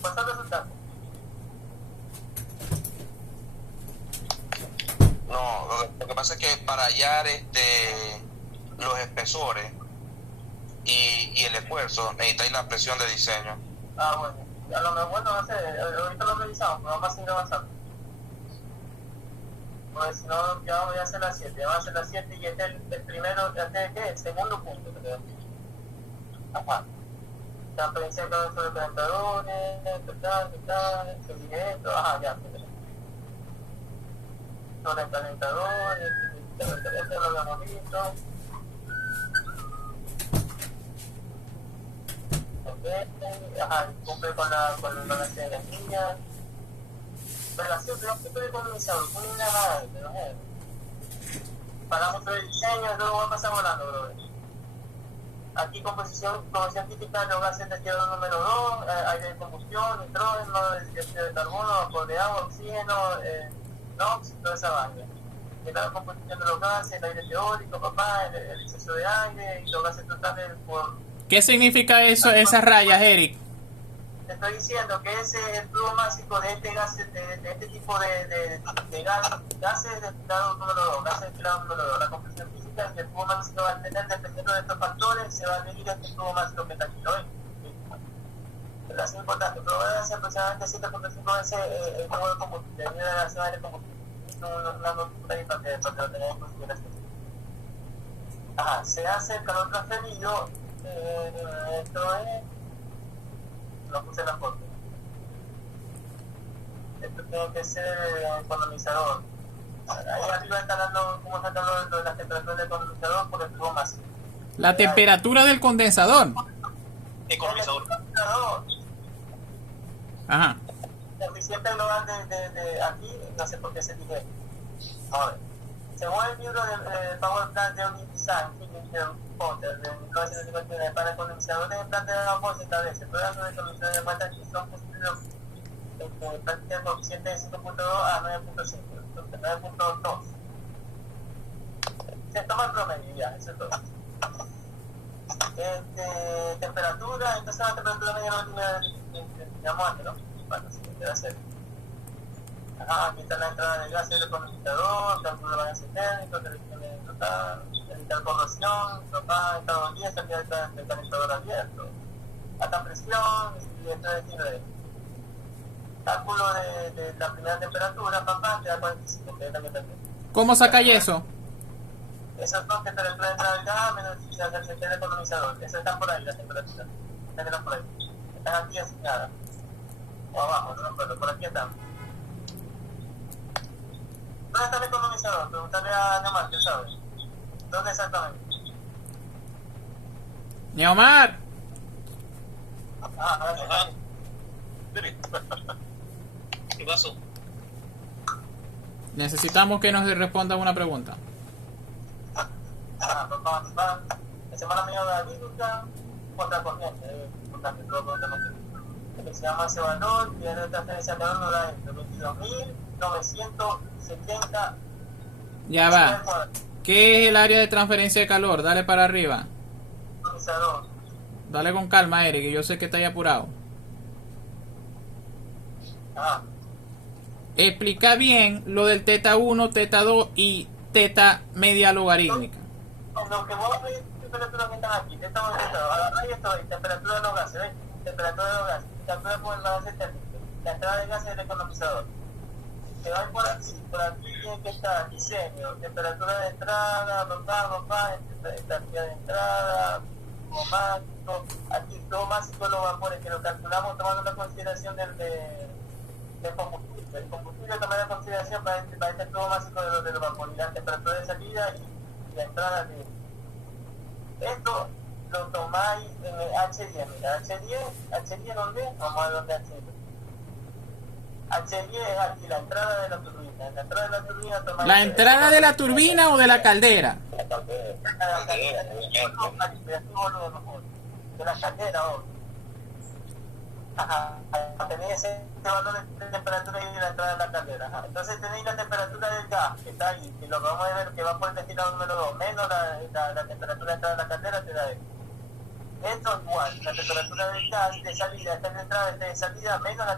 ¿Cuál es el resultado? No, lo que pasa es que para hallar los espesores y el esfuerzo necesitáis la presión de diseño. Bueno. A lo mejor no sé, ahorita lo revisamos, pero vamos a seguir avanzando. Pues si no, ya voy a hacer las 7. Vamos a hacer las 7 y este es el primero, ¿qué? El segundo punto, creo. Ajá. Transferencia de cada sobre calentadores, seguimiento, ya. Sobre calentadores, lo habíamos visto. Cumple con el balance de energía. Relación de economizador, con una madre, parámetro de diseño, luego va a pasar volando, bro. Aquí composición típica de los gases de tierra número 2, aire de combustión, nitrógeno, dióxido de carbono, vapor de agua, oxígeno, NOx, toda esa vaina. La composición de los gases, el aire teórico, el exceso de aire y los gases totales por... ¿Qué significa eso, esas rayas, Eric? Te estoy diciendo que ese es el flujo máximo de este gas, de este tipo de gases de grado número 2, gases de grado número 2. La composición física que el flujo máximo va a tener, dependiendo de estos factores, se va a medir este flujo máximo que está aquí, ¿no? Es importante, pero va a ser aproximadamente 7.5 veces el flujo de combustible, de la zona de combustible. Una nota ahí para que lo tengan en consideración. Se hace el calor transferido, esto es... No puse la foto. Esto tiene que ser economizador. Ahí arriba está dando cómo sacar la temperatura del economizador por el flujo máximo. La temperatura del condensador. Economizador. Ajá. El coeficiente global de aquí, no sé por qué se dice. A ver. Según el libro de Power Plant de Design, Potter, de 1959, para economizadores en planta de vapor se establece pruebas de economización de muestras que son posibles prácticamente coeficiente de 5.2 a 9.5, 9.2. Se toma el promedio, ya, eso es todo. Temperatura, entonces la temperatura media digamos antes, ¿no? Bueno, sí, debe ser. Aquí está la entrada de gas del economizador, cálculo de balance térmico, selección de total, evitar corrosión, estado 10, salida del calentador abierto, alta presión y esto es libre. Cálculo de la primera temperatura, te da 45, que es la que también. ¿Cómo sacáis eso? Eso es temperatura de entrada del gas menos el del economizador. Eso están por ahí, las temperaturas. Están por ahí. Están aquí asignadas. O abajo, no, pero por aquí están. ¿Dónde está el economizador? Preguntarle a Neomar, ¿qué sabes? ¿Dónde exactamente? Neomar. Ajá. ¿Qué pasó? Necesitamos que nos responda una pregunta. Papá. La semana media de la lírica, contracorriente, importante, todo contracorriente. Que se llama ese valor, y en esta transferencia de calor no da entre 22.970. Ya va. ¿Qué es el área de transferencia de calor? Dale para arriba. Dale con calma, Eric, que yo sé que está ahí apurado. Explica bien lo del teta 1, teta 2 y teta media logarítmica. Lo que vos veis, temperatura que están aquí, teta 1, teta 2, ahora esto es temperatura de los gases, ¿ves? Temperatura de los gases, temperatura por el balance térmico, la entrada de gases del economizador. Se va por aquí tiene que estar diseño, temperatura de entrada, energía de entrada, flujo máximo, aquí todo máximo los vapores que lo calculamos tomando la consideración del combustible. El combustible tomar en consideración para este flujo máximo de los vapores, la temperatura de salida y la entrada de esto lo tomáis en el H10, mira, H10 ¿dónde? Vamos a ver dónde H10. H10 es aquí, la entrada de la turbina. La entrada de la turbina tomáis... ¿La entrada de la turbina o de la caldera? De la caldera, tenéis ese valor de temperatura y de la entrada de la caldera. Entonces tenéis la temperatura del gas, que está ahí, que lo que vamos a ver que va por el destinado número 2, menos la temperatura de entrada de la caldera, te da esto. Esto igual, la temperatura de salida está en la entrada, está de salida, menos la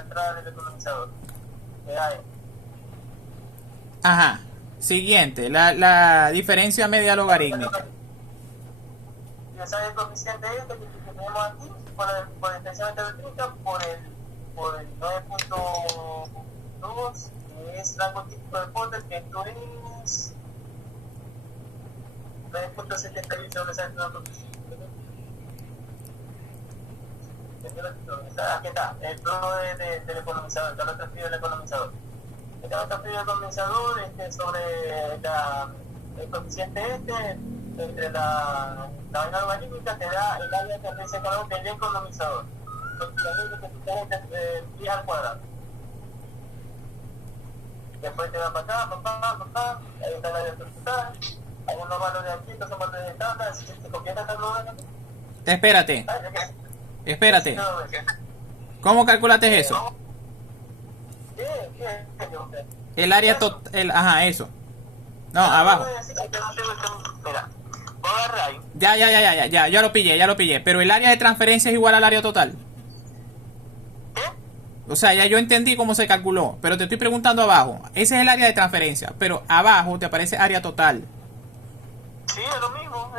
entrada del economizador. Ahí. Ajá. Siguiente, la diferencia media logarítmica. Ya sabes el coeficiente este que tenemos aquí, por el pensamiento de 30, por el 9.2, que es rango típico de Porter, que esto es 9.78, donde sale el coeficiente. Aquí está, el flujo del economizador, el calor transferido del economizador. El calor transferido del economizador sobre el coeficiente entre la vaina logarítmica te da el área de transferencia de calor del economizador. El coeficiente es 10 al cuadrado. Después te va para acá, ahí está el área total. Hay unos valores aquí, estos son valores estándar, si se copian estas valores. Espérate. ¿Cómo calculaste eso? El área total, ajá, eso. No, abajo. Mira, voy a agarrar ahí. Ya lo pillé. Pero el área de transferencia es igual al área total. ¿Qué? O sea, ya yo entendí cómo se calculó, pero te estoy preguntando abajo. Ese es el área de transferencia, pero abajo te aparece área total. Sí, es lo mismo.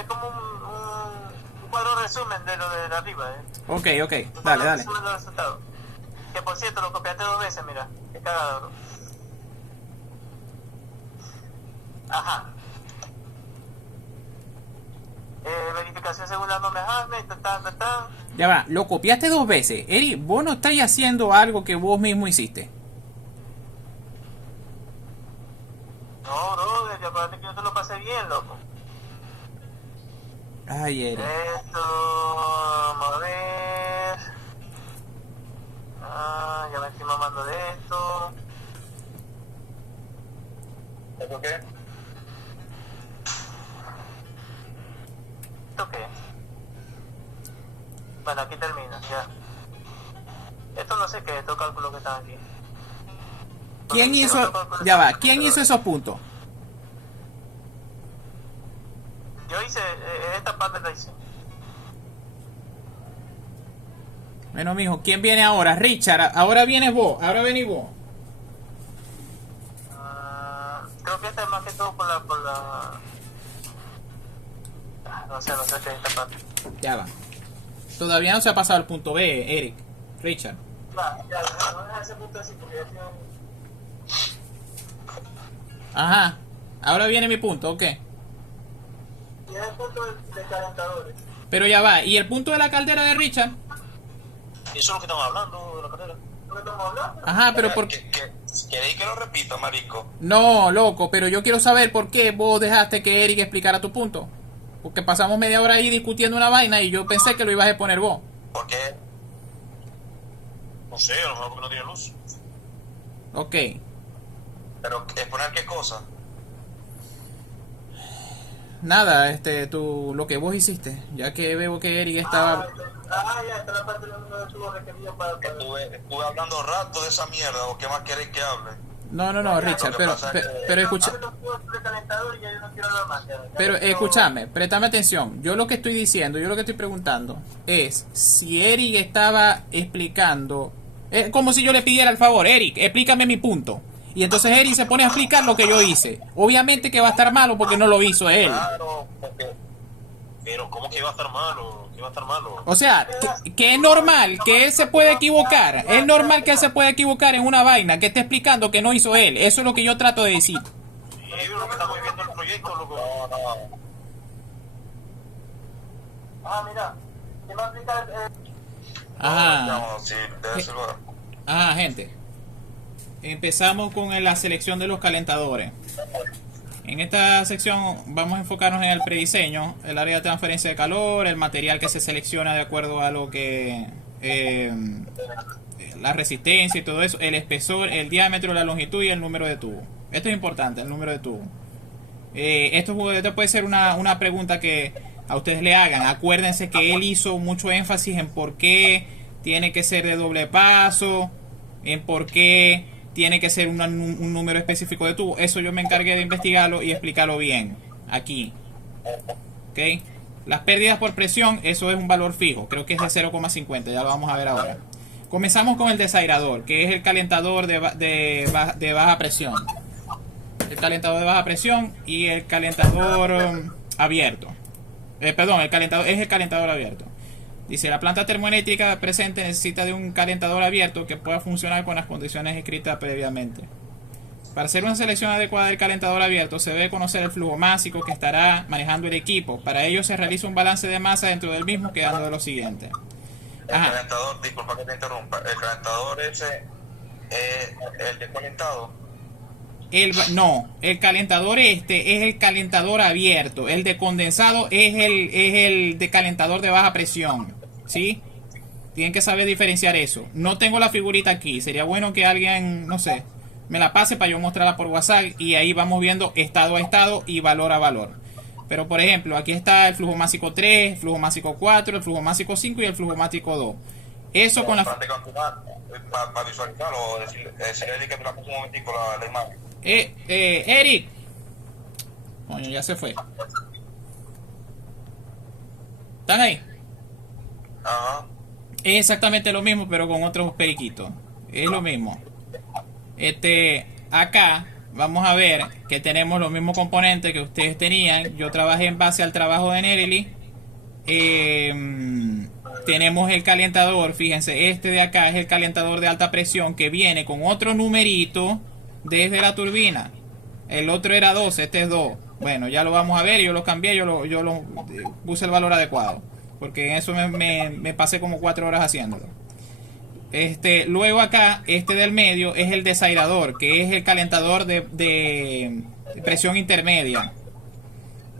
Es como un cuadro resumen de lo de arriba. Ok, dale. Resumen de los resultados. Que por cierto, lo copiaste 2 veces, mira. Qué cagado. Ajá. Verificación según la norma Hazme, Ya va, lo copiaste 2 veces. Eri, vos no estáis haciendo algo que vos mismo hiciste. No, brother, ya parece que yo te lo pasé bien, loco. Ay, Eri. Esto, vamos a ver. Ya me estoy mamando de esto. ¿Esto qué? ¿Esto qué? Bueno, aquí termina, ya. Esto no sé qué, estos cálculos que están aquí. ¿Quién hizo esos puntos? Yo hice, esta parte la hice. Bueno, mijo, ¿quién viene ahora? Richard, ahora vienes vos, venís vos. Creo que esta es más que todo por la... No sé qué es esta parte. Ya va. Todavía no se ha pasado el punto B, Eric. Richard. No deja ese punto así porque ya tiene... Ajá. Ahora viene mi punto, ¿ok? Y es el punto de calentadores. Pero ya va. ¿Y el punto de la caldera de Richard? Eso es lo que estamos hablando de la caldera. ¿Lo que estamos hablando? Ajá, pero por... ¿Queréis que lo repita, marico? No, loco, pero yo quiero saber por qué vos dejaste que Eric explicara tu punto. Porque pasamos media hora ahí discutiendo una vaina y yo pensé que lo ibas a exponer vos. ¿Por qué? No sé, a lo mejor porque no tiene luz. Ok. ¿Pero exponer qué cosa? Nada, lo que vos hiciste, ya que veo que Eric estaba... Ya está la parte de los números de tubos requeridos para... Estuve hablando rato de esa mierda, ¿o qué más queréis que hable? No, Richard, pero escucha... Pero escúchame, préstame atención. Yo lo que estoy diciendo, yo lo que estoy preguntando es si Eric estaba explicando... Es como si yo le pidiera el favor, Eric, explícame mi punto. Y entonces Eric se pone a explicar lo que yo hice. Obviamente que va a estar malo porque no lo hizo él. Claro, porque... Pero ¿cómo que iba a estar malo? ¿Qué va a estar malo? O sea, que es normal que él se puede equivocar. Es normal que él se pueda equivocar en una vaina que esté explicando que no hizo él. Eso es lo que yo trato de decir. Sí, lo que estamos viendo el proyecto, loco. Mira. ¿Qué va a explicar? Ajá, gente. Empezamos con la selección de los calentadores. En esta sección vamos a enfocarnos en el prediseño, el área de transferencia de calor, el material que se selecciona de acuerdo a lo que la resistencia y todo eso, el espesor, el diámetro, la longitud y el número de tubo. Esto es importante, el número de tubo. Esto puede ser una pregunta que a ustedes le hagan. Acuérdense que él hizo mucho énfasis en por qué tiene que ser de doble paso, en por qué tiene que ser un número específico de tubo. Eso yo me encargué de investigarlo y explicarlo bien aquí. ¿Ok? Las pérdidas por presión, eso es un valor fijo, creo que es de 0,50, ya lo vamos a ver ahora. Comenzamos con el desairador, que es el calentador de baja presión. El calentador de baja presión y el calentador abierto. Perdón, el calentador abierto. Dice, la planta termoeléctrica presente necesita de un calentador abierto que pueda funcionar con las condiciones escritas previamente. Para hacer una selección adecuada del calentador abierto, se debe conocer el flujo másico que estará manejando el equipo. Para ello se realiza un balance de masa dentro del mismo, quedando de lo siguiente. El calentador, disculpa que te interrumpa, el calentador ese, el descalentado. No, el calentador es el calentador abierto. El de condensado es el de calentador de baja presión. ¿Sí? Tienen que saber diferenciar eso. No tengo la figurita aquí. Sería bueno que alguien, no sé, me la pase para yo mostrarla por WhatsApp. Y ahí vamos viendo estado a estado y valor a valor. Pero por ejemplo, aquí está el flujo másico 3, el flujo másico 4, el flujo másico 5 y el flujo másico 2. Eso con la... Para visualizarlo, decirle que me la puso un momentico la imagen. Eric. Coño, ya se fue. ¿Están ahí? Ajá. Es exactamente lo mismo, pero con otros periquitos. Es lo mismo. Acá vamos a ver que tenemos los mismos componentes que ustedes tenían. Yo trabajé en base al trabajo de Nerely. Tenemos el calentador, fíjense, este de acá es el calentador de alta presión que viene con otro numerito desde la turbina. El otro era 12, este es 2. Bueno, ya lo vamos a ver, yo lo cambié, yo lo puse el valor adecuado, porque en eso me pasé como 4 horas haciéndolo. Luego acá, este del medio es el desairador, que es el calentador de presión intermedia.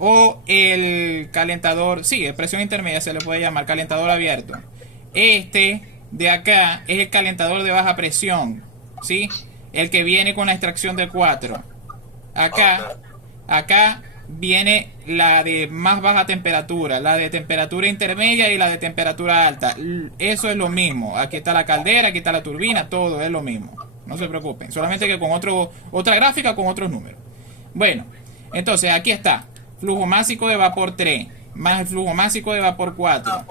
O el calentador, sí, de presión intermedia se le puede llamar calentador abierto. Este de acá es el calentador de baja presión, ¿sí? El que viene con la extracción de 4. Acá viene la de más baja temperatura, la de temperatura intermedia y la de temperatura alta. Eso es lo mismo. Aquí está la caldera, aquí está la turbina, todo es lo mismo. No se preocupen, solamente que con otra gráfica con otros números. Bueno, entonces aquí está. Flujo másico de vapor 3, más el flujo másico de vapor 4,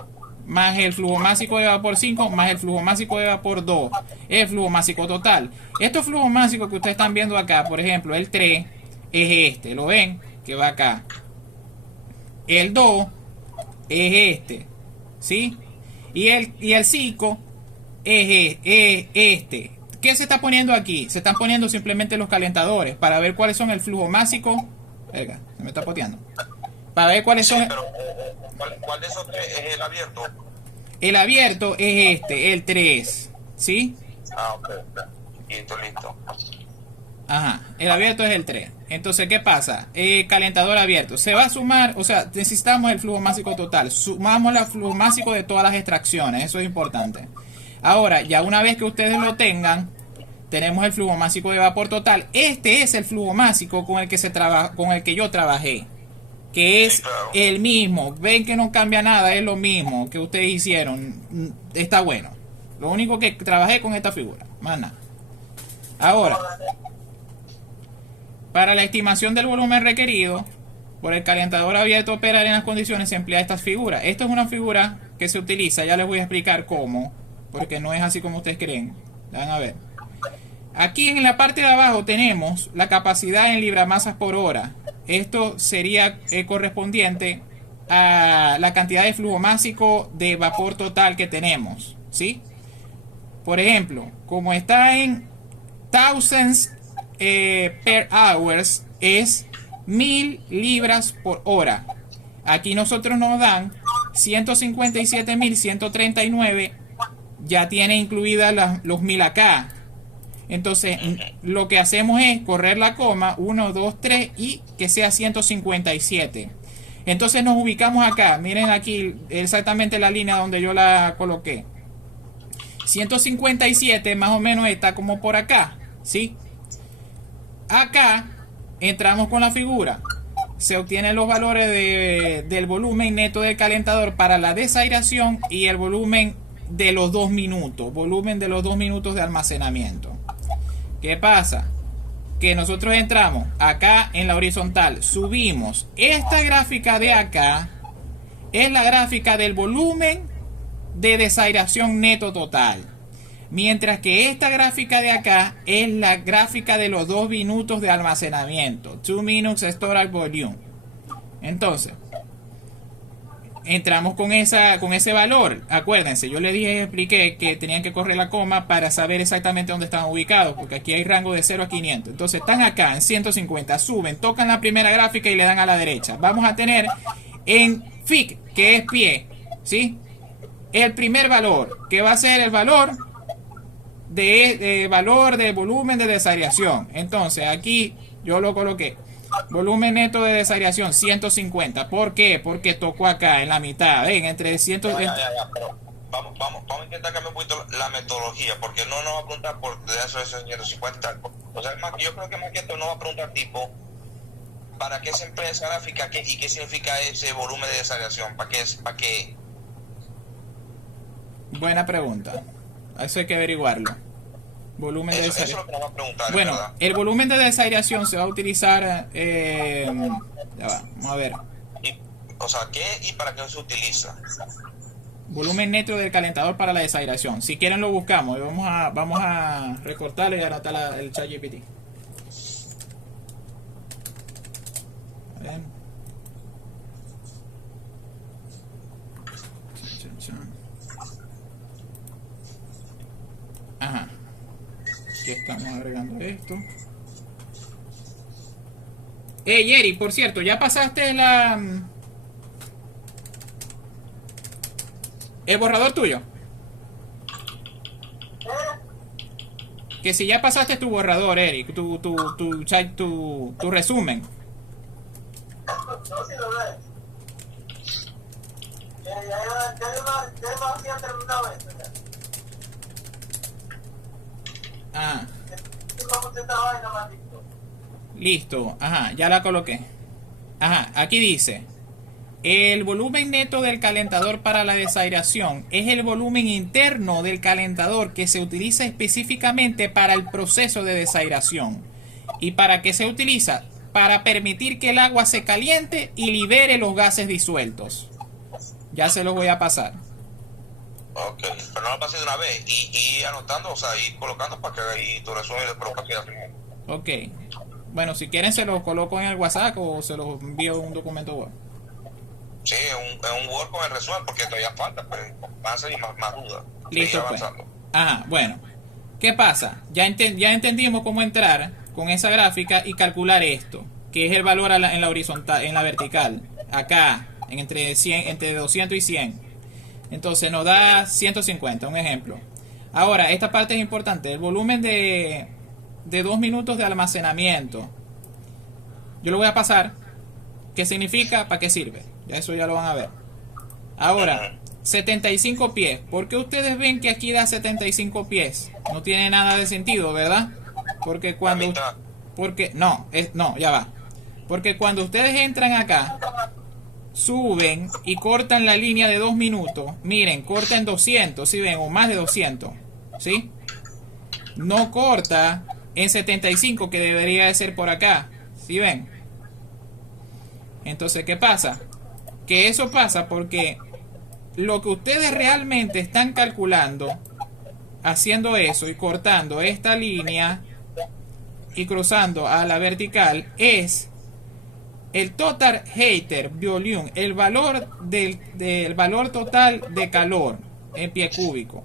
más el flujo másico de vapor 5, más el flujo másico de vapor 2, el flujo másico total. Estos flujos máxicos que ustedes están viendo acá, por ejemplo, el 3 es este, ¿lo ven? Que va acá. El 2 es este, ¿sí? Y el 5 es este. ¿Qué se está poniendo aquí? Se están poniendo simplemente los calentadores para ver cuáles son el flujo másico. Verga, se me está poteando. Para ver cuáles son. Pero, ¿cuál de esos tres es el abierto? El abierto es el 3. ¿Sí? Ok. Listo. Ajá, el abierto es el 3. Entonces, ¿qué pasa? Calentador abierto. Se va a sumar, o sea, necesitamos el flujo másico total. Sumamos el flujo másico de todas las extracciones. Eso es importante. Ahora, ya una vez que ustedes lo tengan, tenemos el flujo másico de vapor total. Este es el flujo másico con el que yo trabajé, que es el mismo. Ven que no cambia nada, es lo mismo que ustedes hicieron. Está bueno. Lo único que trabajé con esta figura, más nada. Ahora, para la estimación del volumen requerido por el calentador abierto operar en las condiciones se emplea esta figura. Esto es una figura que se utiliza, ya les voy a explicar cómo, porque no es así como ustedes creen. Van a ver. Aquí en la parte de abajo tenemos la capacidad en libramasas por hora. Esto sería correspondiente a la cantidad de flujo másico de vapor total que tenemos, ¿sí? Por ejemplo, como está en thousands per hours, es 1000 libras por hora. Aquí nosotros nos dan 157.139. Ya tiene incluidas los 1000 acá. Entonces, lo que hacemos es correr la coma, 1, 2, 3 y que sea 157. Entonces nos ubicamos acá. Miren aquí exactamente la línea donde yo la coloqué. 157 más o menos está como por acá, ¿sí? Acá entramos con la figura. Se obtienen los valores del volumen neto del calentador para la desairación y el volumen de los 2 minutos. Volumen de los 2 minutos de almacenamiento. ¿Qué pasa? Que nosotros entramos acá en la horizontal, subimos esta gráfica de acá es la gráfica del volumen de desaireación neto total. Mientras que esta gráfica de acá es la gráfica de los 2 minutos de almacenamiento. 2 minutes storage volume. Entonces, entramos con ese valor. Acuérdense, yo les expliqué que tenían que correr la coma para saber exactamente dónde estaban ubicados, porque aquí hay rango de 0 a 500. Entonces están acá en 150, suben, tocan la primera gráfica y le dan a la derecha. Vamos a tener en FIC, que es pie, ¿sí? El primer valor, que va a ser el valor de volumen de desaireación. Entonces aquí yo lo coloqué. Volumen neto de desaireación 150. ¿Por qué? Porque tocó acá en la mitad. ¿Ven? Entre 100. Pero vamos a intentar cambiar un poquito la metodología, porque no nos va a preguntar por eso de 150. O sea, yo creo que más que esto no va a preguntar tipo ¿para qué se emplea esa gráfica y qué significa ese volumen de desaireación? ¿Para qué? Buena pregunta. Eso hay que averiguarlo. Volumen de desaireación. Eso es lo que nos va a preguntar. Bueno, ¿verdad? el volumen de desaireación se va a utilizar. Ya va, vamos a ver. O sea, ¿qué y para qué se utiliza? Volumen neto del calentador para la desaireación. Si quieren lo buscamos. Vamos a recortarlo y anotar el ChatGPT. A ver. Ajá. Aquí estamos agregando esto. Jerry, por cierto, ¿ya pasaste el borrador tuyo? Que si ya pasaste tu borrador, Eric, tu resumen. No, si lo ves. Ya había terminado esto. Ajá. ¿Cómo te esta vaina, maldito? Listo, ajá, ya la coloqué. Ajá, aquí dice: el volumen neto del calentador para la desaireación es el volumen interno del calentador que se utiliza específicamente para el proceso de desaireación. ¿Y para qué se utiliza? Para permitir que el agua se caliente y libere los gases disueltos. Ya se los voy a pasar. Ok, pero no lo pasé de una vez y anotando, o sea, y colocando para que ahí tu resumen después para que ya primero. Ok. Bueno, si quieren se los coloco en el WhatsApp o se los envío en un documento web. Sí, es un Word con el resumen porque todavía falta, pero van a ser más dudas. Listo, pues. Ajá, bueno. ¿Qué pasa? Ya entendimos cómo entrar con esa gráfica y calcular esto, que es el valor en la horizontal, en la vertical, acá, entre 200 y 100. Entonces nos da 150, un ejemplo. Ahora, esta parte es importante, el volumen de 2 minutos de almacenamiento. Yo lo voy a pasar. ¿Qué significa? ¿Para qué sirve? Ya eso ya lo van a ver. Ahora, 75 pies. ¿Por qué ustedes ven que aquí da 75 pies? No tiene nada de sentido, ¿verdad? Porque cuando... No, ya va. Porque cuando ustedes entran acá, suben y cortan la línea de 2 minutos. Miren, cortan 200, ¿sí ven? O más de 200, ¿sí? No corta en 75, que debería de ser por acá, ¿sí ven? Entonces, ¿qué pasa? Que eso pasa porque lo que ustedes realmente están calculando, haciendo eso y cortando esta línea y cruzando a la vertical, es el total heater volume, el valor del valor total de calor en pie cúbico.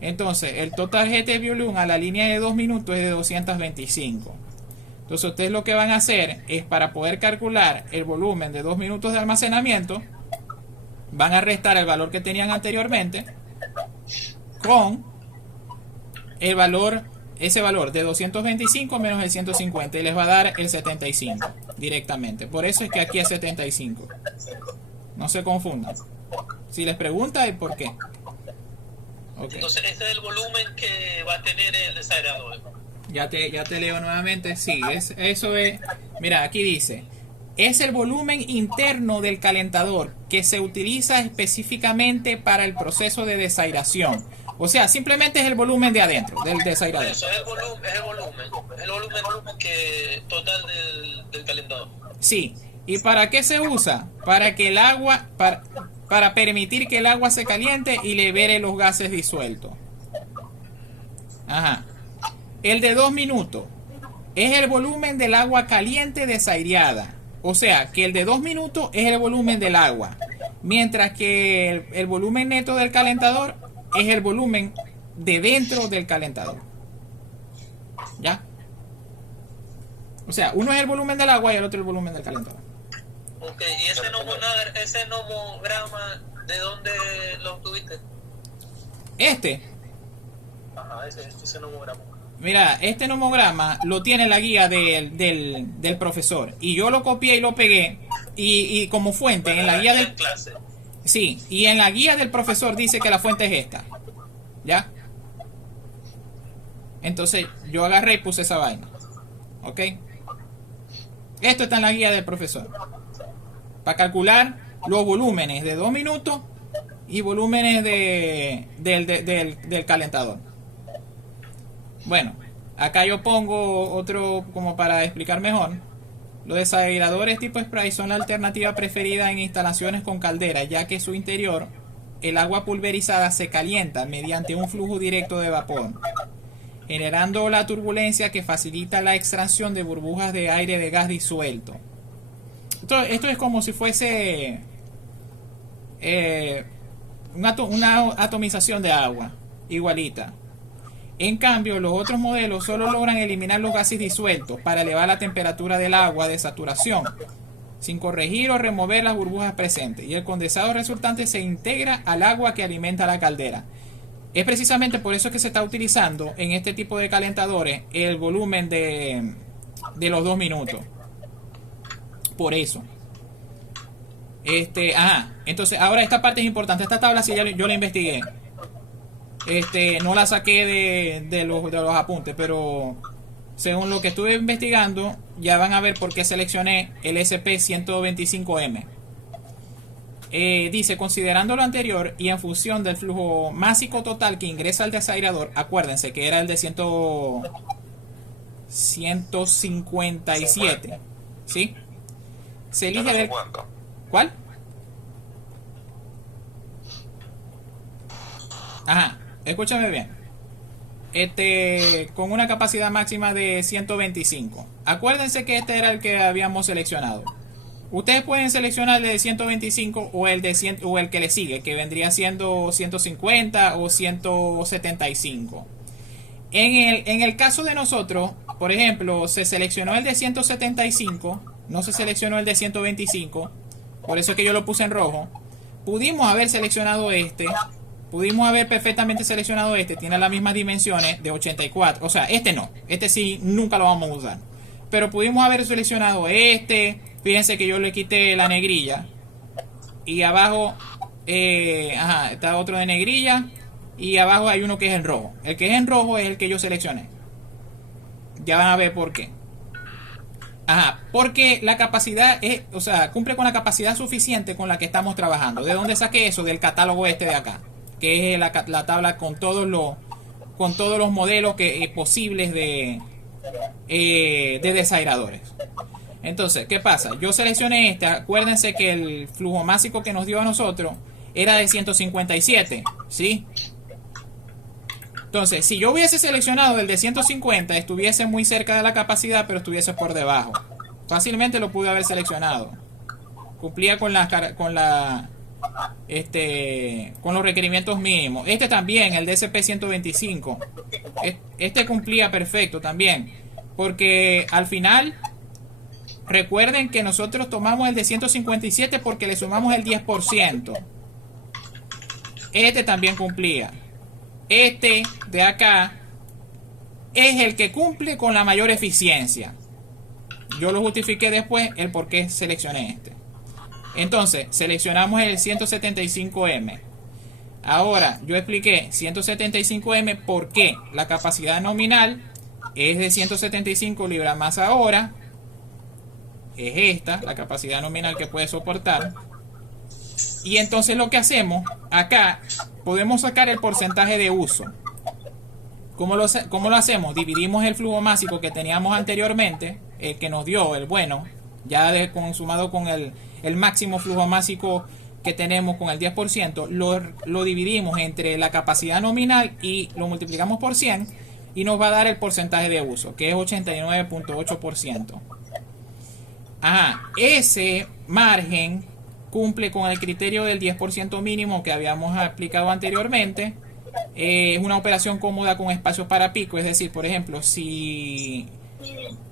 Entonces, el total heater volume a la línea de 2 minutos es de 225. Entonces, ustedes lo que van a hacer es, para poder calcular el volumen de 2 minutos de almacenamiento, van a restar el valor que tenían anteriormente con el valor, ese valor de 225 menos el 150, y les va a dar el 75 directamente. Por eso es que aquí es 75. No se confundan. Si les preguntan, ¿y por qué? Okay. Entonces, ese es el volumen que va a tener el desairador. Ya te leo nuevamente. Sí, eso es. Mira, aquí dice: es el volumen interno del calentador que se utiliza específicamente para el proceso de desaireación. O sea, simplemente es el volumen de adentro del desairador. Eso es el volumen que total del calentador. Sí. ¿Y para qué se usa? Para que el agua, para permitir que el agua se caliente y libere los gases disueltos. Ajá. El de 2 minutos es el volumen del agua caliente desaireada. O sea, que el de 2 minutos es el volumen del agua. Mientras que el volumen neto del calentador es el volumen de dentro del calentador. ¿Ya? O sea, uno es el volumen del agua y el otro el volumen del calentador. Ok, ¿y ese nomograma de dónde lo obtuviste? Ajá, ese nomograma. Mira, este nomograma lo tiene la guía del profesor. Y yo lo copié y lo pegué. Y como fuente, en la guía del... clase. Sí, y en la guía del profesor dice que la fuente es esta. ¿Ya? Entonces yo agarré y puse esa vaina. ¿Ok? Esto está en la guía del profesor. Para calcular los volúmenes de 2 minutos y volúmenes del calentador. Bueno, acá yo pongo otro como para explicar mejor. Los desairadores tipo spray son la alternativa preferida en instalaciones con caldera, ya que en su interior el agua pulverizada se calienta mediante un flujo directo de vapor, generando la turbulencia que facilita la extracción de burbujas de aire de gas disuelto. Esto es como si fuese una atomización de agua, igualita. En cambio, los otros modelos solo logran eliminar los gases disueltos para elevar la temperatura del agua de saturación, sin corregir o remover las burbujas presentes, y el condensado resultante se integra al agua que alimenta la caldera. Es precisamente por eso que se está utilizando en este tipo de calentadores el volumen de los 2 minutos. Por eso. Entonces, ahora esta parte es importante. Esta tabla sí yo la investigué. No la saqué de los apuntes, pero según lo que estuve investigando, ya van a ver por qué seleccioné el SP125M. Dice, considerando lo anterior y en función del flujo másico total que ingresa al desairador, acuérdense que era el de 157, ¿sí? Se elige el... ¿Cuál? Ajá, escúchame bien. Con una capacidad máxima de 125. Acuérdense que este era el que habíamos seleccionado. Ustedes pueden seleccionar el de 125 o el de 100, o el que le sigue, que vendría siendo 150 o 175. En el caso de nosotros, por ejemplo, se seleccionó el de 175, no se seleccionó el de 125, por eso es que yo lo puse en rojo. Pudimos haber seleccionado pudimos haber perfectamente seleccionado tiene las mismas dimensiones de 84, o sea, no, sí nunca lo vamos a usar. Pero pudimos haber seleccionado fíjense que yo le quité la negrilla. Y abajo, está otro de negrilla. Y abajo hay uno que es en rojo. El que es en rojo es el que yo seleccioné. Ya van a ver por qué. Porque la capacidad cumple con la capacidad suficiente con la que estamos trabajando. ¿De dónde saqué eso? Del catálogo de acá. Que es la tabla con todos los modelos posibles de desairadores. Entonces, ¿qué pasa? Yo seleccioné acuérdense que el flujo másico que nos dio a nosotros era de 157, ¿sí? Entonces, si yo hubiese seleccionado el de 150, estuviese muy cerca de la capacidad, pero estuviese por debajo. Fácilmente lo pude haber seleccionado. Cumplía con los requerimientos mínimos. También, el DSP 125. Cumplía perfecto también. Porque al final, recuerden que nosotros tomamos el de 157 porque le sumamos el 10%. También cumplía. De acá es el que cumple con la mayor eficiencia. Yo lo justifiqué después el por qué seleccioné Entonces, seleccionamos el 175M. Ahora, yo expliqué 175M porque la capacidad nominal es de 175 libras masa hora. Es la capacidad nominal que puede soportar. Y entonces lo que hacemos acá, podemos sacar el porcentaje de uso. ¿Cómo lo hacemos? Dividimos el flujo másico que teníamos anteriormente, el que nos dio el bueno, ya consumado con el máximo flujo másico que tenemos con el 10%, lo dividimos entre la capacidad nominal y lo multiplicamos por 100 y nos va a dar el porcentaje de uso, que es 89.8%. Ajá, ese margen cumple con el criterio del 10% mínimo que habíamos aplicado anteriormente. Es una operación cómoda con espacios para pico, es decir, por ejemplo, si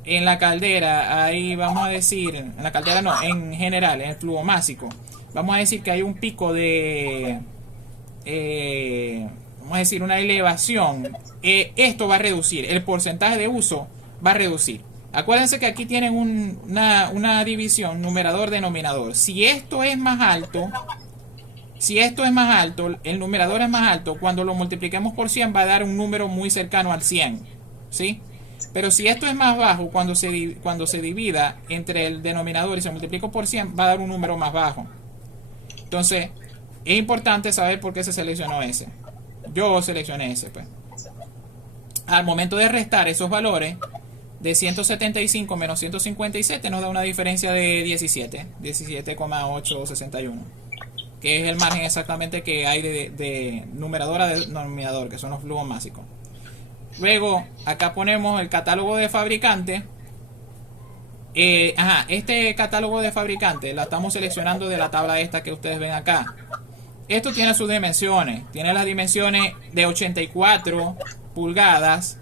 en la caldera hay, vamos a decir, en la caldera no, en general, en el flujo másico, vamos a decir que hay un pico de, vamos a decir, una elevación, esto va a reducir, el porcentaje de uso va a reducir. Acuérdense que aquí tienen una división, numerador-denominador. Si esto es más alto, el numerador es más alto, cuando lo multipliquemos por 100 va a dar un número muy cercano al 100, ¿sí? Pero si esto es más bajo, cuando se divida entre el denominador y se multiplica por 100, va a dar un número más bajo. Entonces, es importante saber por qué se seleccionó ese. Yo seleccioné ese, pues. Al momento de restar esos valores, de 175 menos 157 nos da una diferencia de 17,861, que es el margen exactamente que hay de numerador a denominador, que son los flujos máxicos. Luego, acá ponemos el catálogo de fabricante. Este catálogo de fabricante la estamos seleccionando de la tabla esta que ustedes ven acá. Esto tiene sus dimensiones. Tiene las dimensiones de 84 pulgadas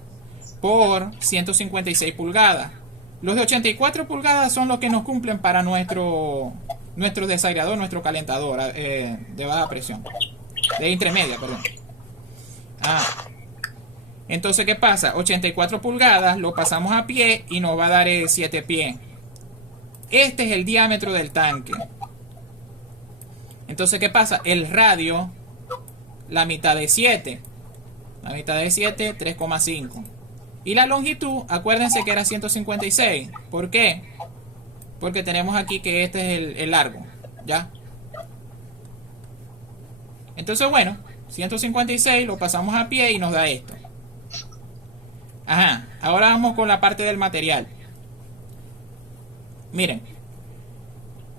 por 156 pulgadas. Los de 84 pulgadas son los que nos cumplen para nuestro desagregador, nuestro calentador de baja presión. De intermedia, perdón. Entonces, ¿qué pasa? 84 pulgadas lo pasamos a pie y nos va a dar 7 pies. Este es el diámetro del tanque. Entonces, ¿qué pasa? El radio, la mitad de 7. La mitad de 7, 3,5. Y la longitud, acuérdense que era 156. ¿Por qué? Porque tenemos aquí que este es el largo. ¿Ya? Entonces, bueno, 156 lo pasamos a pie y nos da esto. Ahora vamos con la parte del material. Miren,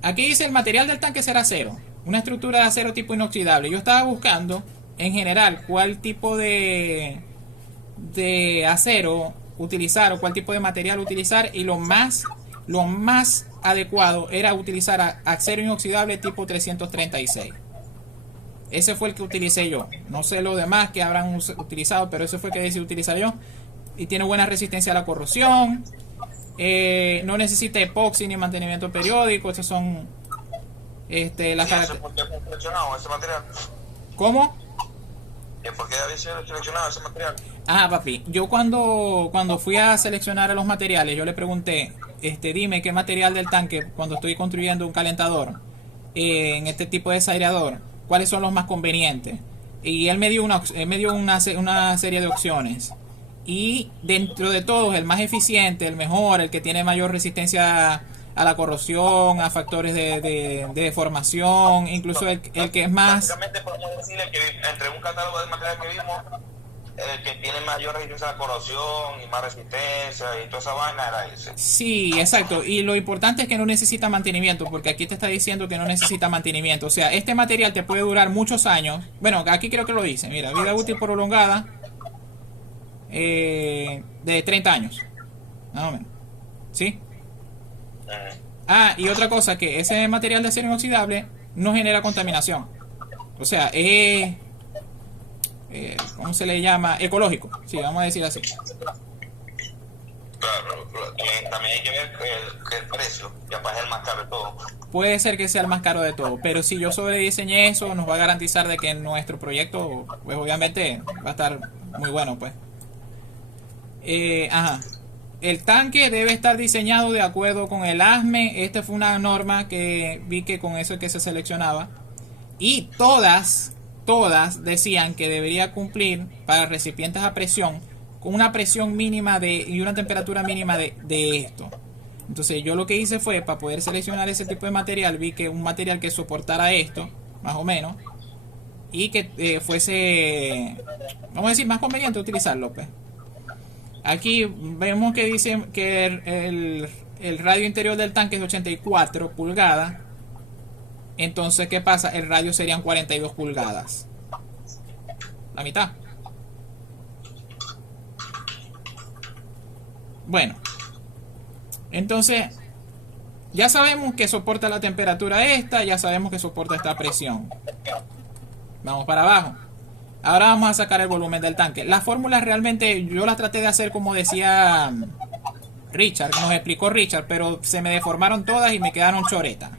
aquí dice el material del tanque será acero, una estructura de acero tipo inoxidable. Yo estaba buscando en general cuál tipo de acero utilizar o cuál tipo de material utilizar, y lo más adecuado era utilizar acero inoxidable tipo 336. Ese fue el que utilicé yo. No sé los demás que habrán utilizado, pero ese fue el que decidí utilizar yo. Y tiene buena resistencia a la corrosión. No necesita epoxi ni mantenimiento periódico. Esas son las características. ¿Por qué fue seleccionado ese material? ¿Cómo? ¿Por qué había sido seleccionado ese material? Papi, yo cuando fui a seleccionar a los materiales, yo le pregunté, dime qué material del tanque, cuando estoy construyendo un calentador en este tipo de desaireador, cuáles son los más convenientes. Y él me dio una serie de opciones. Y dentro de todos, el más eficiente, el mejor, el que tiene mayor resistencia a la corrosión, a factores de deformación, incluso el que es más... Básicamente podemos decirle que entre un catálogo de material que vimos, el que tiene mayor resistencia a la corrosión y más resistencia y toda esa vaina era ese. Sí, exacto. Y lo importante es que no necesita mantenimiento, porque aquí te está diciendo que no necesita mantenimiento. O sea, este material te puede durar muchos años. Bueno, aquí creo que lo dice. Mira, vida útil prolongada de 30 años. Más o menos. ¿Sí? Y otra cosa, que ese material de acero inoxidable no genera contaminación. O sea, es... ¿cómo se le llama? Ecológico. Sí, vamos a decir así. Claro, también hay que ver el precio, que capaz es el más caro de todo. Puede ser que sea el más caro de todo, pero si yo sobrediseñé eso, nos va a garantizar de que nuestro proyecto, pues obviamente va a estar muy bueno, pues. El tanque debe estar diseñado de acuerdo con el ASME. Esta fue una norma que vi que con eso es que se seleccionaba. Y todas decían que debería cumplir para recipientes a presión con una presión mínima y una temperatura mínima de esto. Entonces yo lo que hice fue, para poder seleccionar ese tipo de material, vi que un material que soportara esto, más o menos, y que fuese, vamos a decir, más conveniente utilizarlo, pues. Aquí vemos que dice que el radio interior del tanque es de 84 pulgadas. Entonces, ¿qué pasa? El radio serían 42 pulgadas. La mitad. Bueno, entonces ya sabemos que soporta la temperatura esta, ya sabemos que soporta esta presión. Vamos para abajo. Ahora vamos a sacar el volumen del tanque. Las fórmulas realmente yo las traté de hacer como decía Richard, nos explicó Richard, pero se me deformaron todas y me quedaron choretas.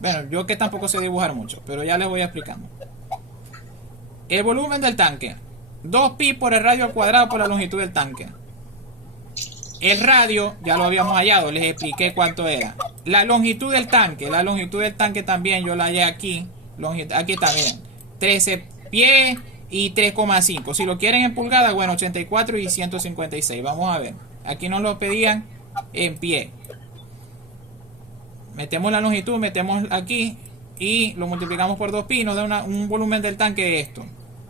Bueno, yo que tampoco sé dibujar mucho, pero ya les voy explicando. El volumen del tanque, 2pi por el radio al cuadrado por la longitud del tanque. El radio ya lo habíamos hallado, les expliqué cuánto era. La longitud del tanque también yo la hallé aquí. Aquí está, miren, 13 pies y 3,5. Si lo quieren en pulgadas, bueno, 84 y 156. Vamos a ver. Aquí nos lo pedían en pie. Metemos la longitud, metemos aquí y lo multiplicamos por 2pi. Nos da un volumen del tanque de esto.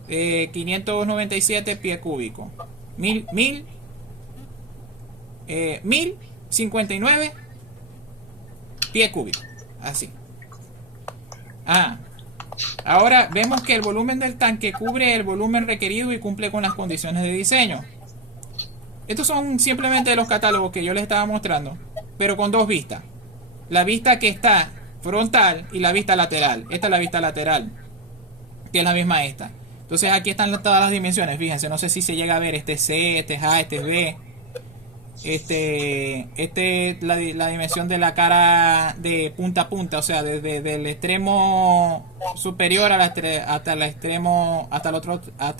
597 pies cúbicos. 1059 pies cúbicos. Así. Ahora vemos que el volumen del tanque cubre el volumen requerido y cumple con las condiciones de diseño. Estos son simplemente los catálogos que yo les estaba mostrando, pero con dos vistas. La vista que está frontal y la vista lateral. Esta es la vista lateral, que es la misma esta. Entonces aquí están todas las dimensiones. Fíjense, no sé si se llega a ver. Este es C, este es A, este es B. Este es la dimensión de la cara de punta a punta, o sea, desde el extremo superior hasta el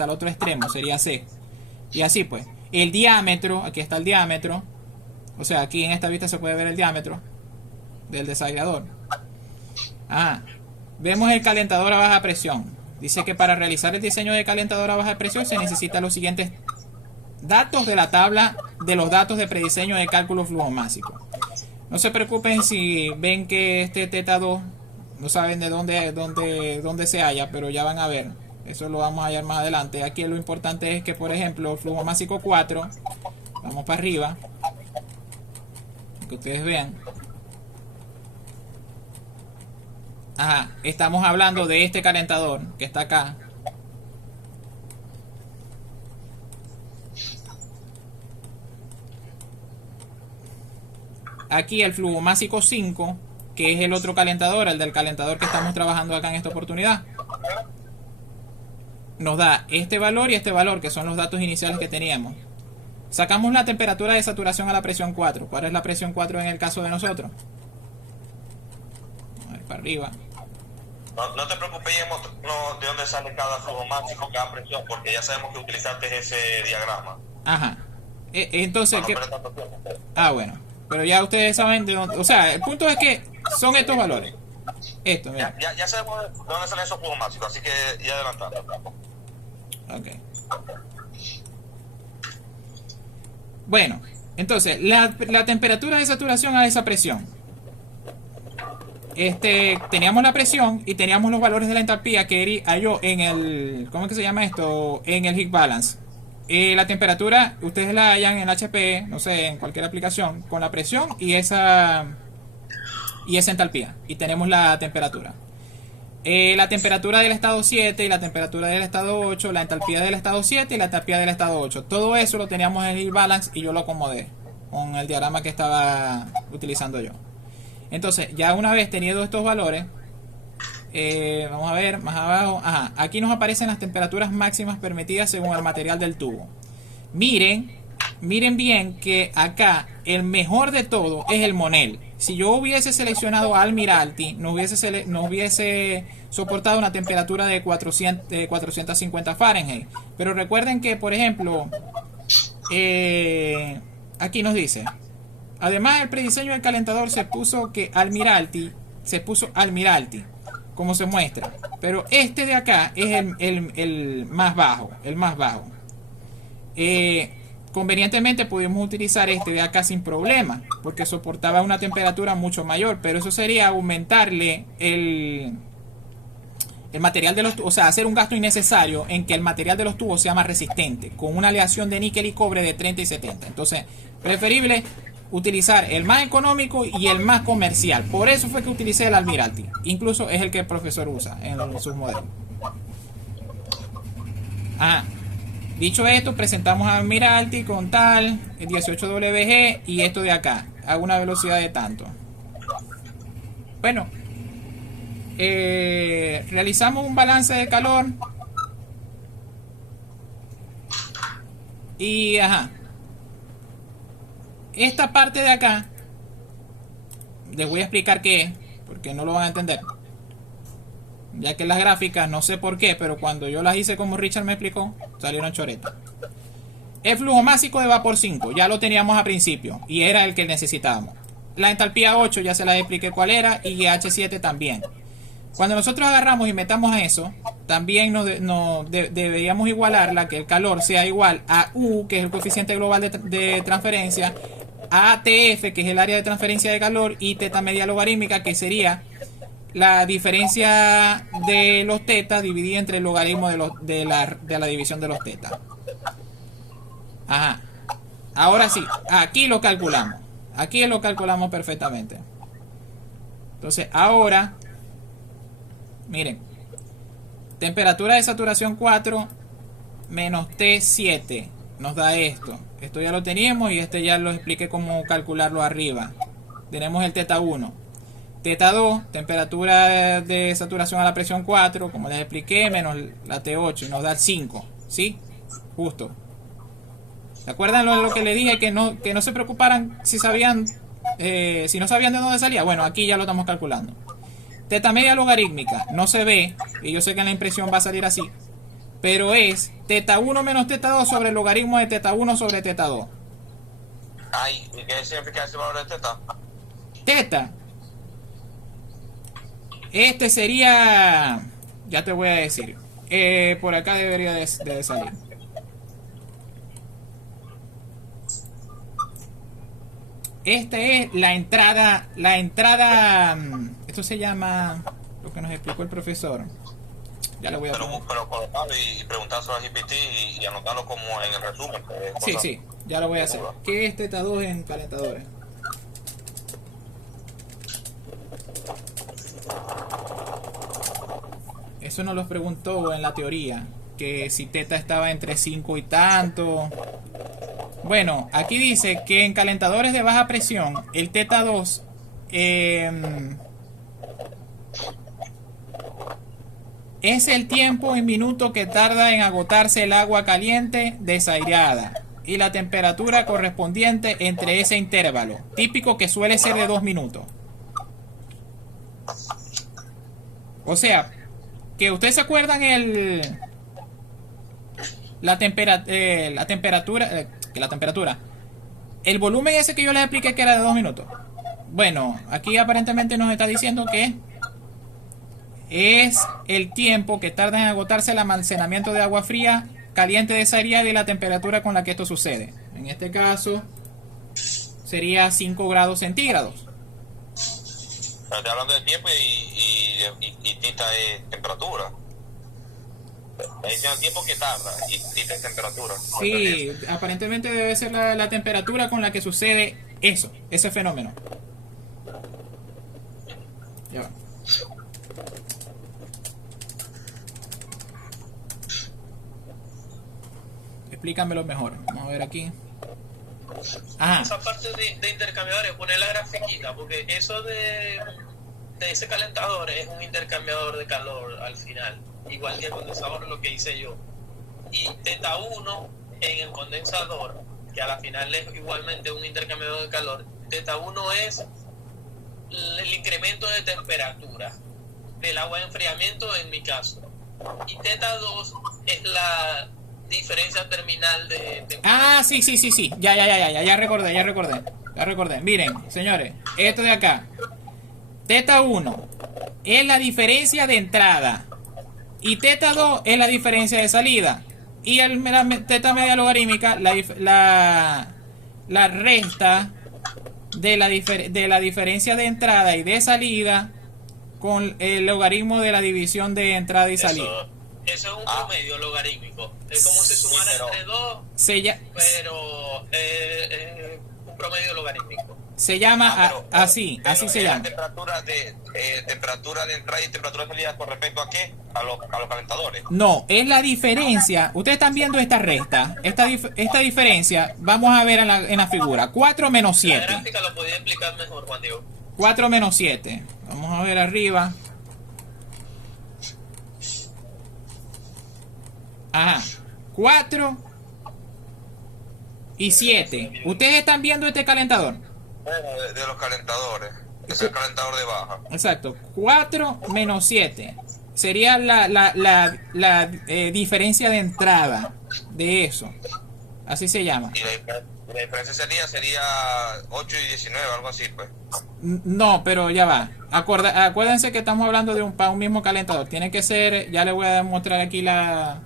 otro extremo, sería C. Y así pues. El diámetro, aquí está el diámetro. O sea, aquí en esta vista se puede ver el diámetro del desagradador. Vemos el calentador a baja presión. Dice que para realizar el diseño de calentador a baja presión se necesitan los siguientes datos de la tabla de los datos de prediseño de cálculo flujomásico. No se preocupen si ven que este teta 2 no saben de dónde se halla, pero ya van a ver. Eso lo vamos a hallar más adelante. Aquí lo importante es que, por ejemplo, flujomásico 4, vamos para arriba, que ustedes vean. Estamos hablando de este calentador que está acá. Aquí el flujomásico 5, que es el otro calentador, el del calentador que estamos trabajando acá en esta oportunidad, nos da este valor y este valor, que son los datos iniciales que teníamos. Sacamos la temperatura de saturación a la presión 4. ¿Cuál es la presión 4 en el caso de nosotros? Vamos a ver para arriba. No te preocupes, de dónde sale cada flujomásico, cada presión, porque ya sabemos que utilizaste ese diagrama. Entonces, bueno. Pero ya ustedes saben de dónde. O sea, el punto es que son estos valores. Esto, mira. Ya sabemos de dónde salen esos flujomáticos, así que ya adelantamos. Ok. Bueno, entonces, la temperatura de saturación a esa presión. Teníamos la presión y teníamos los valores de la entalpía que halló en el. ¿Cómo es que se llama esto? En el heat balance. La temperatura, ustedes la hallan en HP, no sé, en cualquier aplicación, con la presión y esa entalpía. Y tenemos la temperatura. La temperatura del estado 7 y la temperatura del estado 8, la entalpía del estado 7 y la entalpía del estado 8. Todo eso lo teníamos en el heat balance y yo lo acomodé con el diagrama que estaba utilizando yo. Entonces, ya una vez teniendo estos valores, vamos a ver más abajo. Aquí nos aparecen las temperaturas máximas permitidas según el material del tubo. Miren bien que acá el mejor de todo es el Monel. Si yo hubiese seleccionado Almiralty, nos hubiese soportado una temperatura de 450 Fahrenheit. Pero recuerden que, por ejemplo, aquí nos dice, además el prediseño del calentador se puso Almiralty, como se muestra, pero este de acá es el más bajo, convenientemente pudimos utilizar este de acá sin problema, porque soportaba una temperatura mucho mayor, pero eso sería aumentarle el material de los tubos, o sea, hacer un gasto innecesario en que el material de los tubos sea más resistente, con una aleación de níquel y cobre de 30 y 70. Entonces, preferible utilizar el más económico y el más comercial. Por eso fue que utilicé el Admiralty. Incluso es el que el profesor usa en sus modelos. Ajá. Dicho esto, presentamos a Admiralty con tal, el 18WG y esto de acá, a una velocidad de tanto. Bueno, realizamos un balance de calor y ajá. Esta parte de acá, les voy a explicar qué es, porque no lo van a entender. Ya que las gráficas, no sé por qué, pero cuando yo las hice como Richard me explicó, salieron choretas. El flujo másico de vapor 5, ya lo teníamos a principio, y era el que necesitábamos. La entalpía 8, ya se la expliqué cuál era, y H7 también. Cuando nosotros agarramos y metamos a eso, también deberíamos igualarla, que el calor sea igual a U, que es el coeficiente global de transferencia, a ATF, que es el área de transferencia de calor, y teta media logarítmica, que sería la diferencia de los tetas dividida entre el logaritmo de la división de los tetas. Ajá. Ahora sí, aquí lo calculamos. Aquí lo calculamos perfectamente. Entonces, ahora, miren, temperatura de saturación 4 menos T7 nos da esto. Esto ya lo teníamos y este ya lo expliqué cómo calcularlo arriba. Tenemos el teta 1. Teta 2, temperatura de saturación a la presión 4, como les expliqué, menos la T8, y nos da el 5, ¿sí? Justo. ¿Se acuerdan lo que le dije? Que no se preocuparan si sabían, si no sabían de dónde salía. Bueno, aquí ya lo estamos calculando. Teta media logarítmica, no se ve, y yo sé que en la impresión va a salir así, pero es teta 1 menos teta 2 sobre el logaritmo de teta 1 sobre teta 2. Ay, ¿y qué significa ese valor de teta? Teta. Este sería, ya te voy a decir, por acá debería de salir. Este es la entrada, esto se llama, lo que nos explicó el profesor. Ya lo voy a poner. Pero colocarlo y preguntárselo a GPT y anotarlo como en el resumen. Sí, ya lo voy a hacer. ¿Qué es teta 2 en calentadores? Eso nos lo preguntó en la teoría, que si teta estaba entre 5 y tanto. Bueno, aquí dice que en calentadores de baja presión, el teta 2 es el tiempo en minuto que tarda en agotarse el agua caliente desaireada y la temperatura correspondiente entre ese intervalo, típico que suele ser de 2 minutos. O sea, que ustedes se acuerdan la temperatura, el volumen ese que yo les expliqué que era de 2 minutos. Bueno, aquí aparentemente nos está diciendo que es el tiempo que tarda en agotarse el almacenamiento de agua fría caliente desaireada y la temperatura con la que esto sucede. En este caso sería 5 grados centígrados. Pero estoy hablando de tiempo y tita es temperatura. Ahí dice el tiempo que tarda y tita es temperatura. Sí, aparentemente debe ser la temperatura con la que sucede eso, ese fenómeno. Ya va. Explícamelo mejor. Vamos a ver aquí. Ajá. Esa parte de intercambiadores, poner la grafiquita, porque eso de ese calentador es un intercambiador de calor al final, igual que el condensador, lo que hice yo. Y teta 1 en el condensador, que a la final es igualmente un intercambiador de calor. Teta 1 es el incremento de temperatura del agua de enfriamiento en mi caso. Y teta 2 es la diferencia terminal de temperatura. Ah, sí. Ya recordé. Miren, señores, esto de acá. Teta 1 es la diferencia de entrada y teta 2 es la diferencia de salida. Y la teta media logarítmica la resta de la diferencia de entrada y de salida con el logaritmo de la división de entrada y salida. Eso es un promedio logarítmico. Es como si sumara entre dos, pero un promedio logarítmico. Se llama así se llama. Temperatura de entrada y temperatura de salida con respecto a qué? A los calentadores. No, es la diferencia. Ustedes están viendo esta recta. Esta diferencia, vamos a ver en la figura. 4 menos La 7. gráfica lo podía explicar mejor, Juan Diego. 4 menos 7. Vamos a ver arriba. Ajá. 4 y 7. Ustedes están viendo este calentador. Bueno, de los calentadores. Es el calentador de baja. Exacto. 4 menos 7. Sería la diferencia de entrada de eso. Así se llama. Y la diferencia sería 8 y 19, algo así, pues. No, pero ya va. Acuérdense que estamos hablando de un mismo calentador. Tiene que ser, ya les voy a demostrar aquí la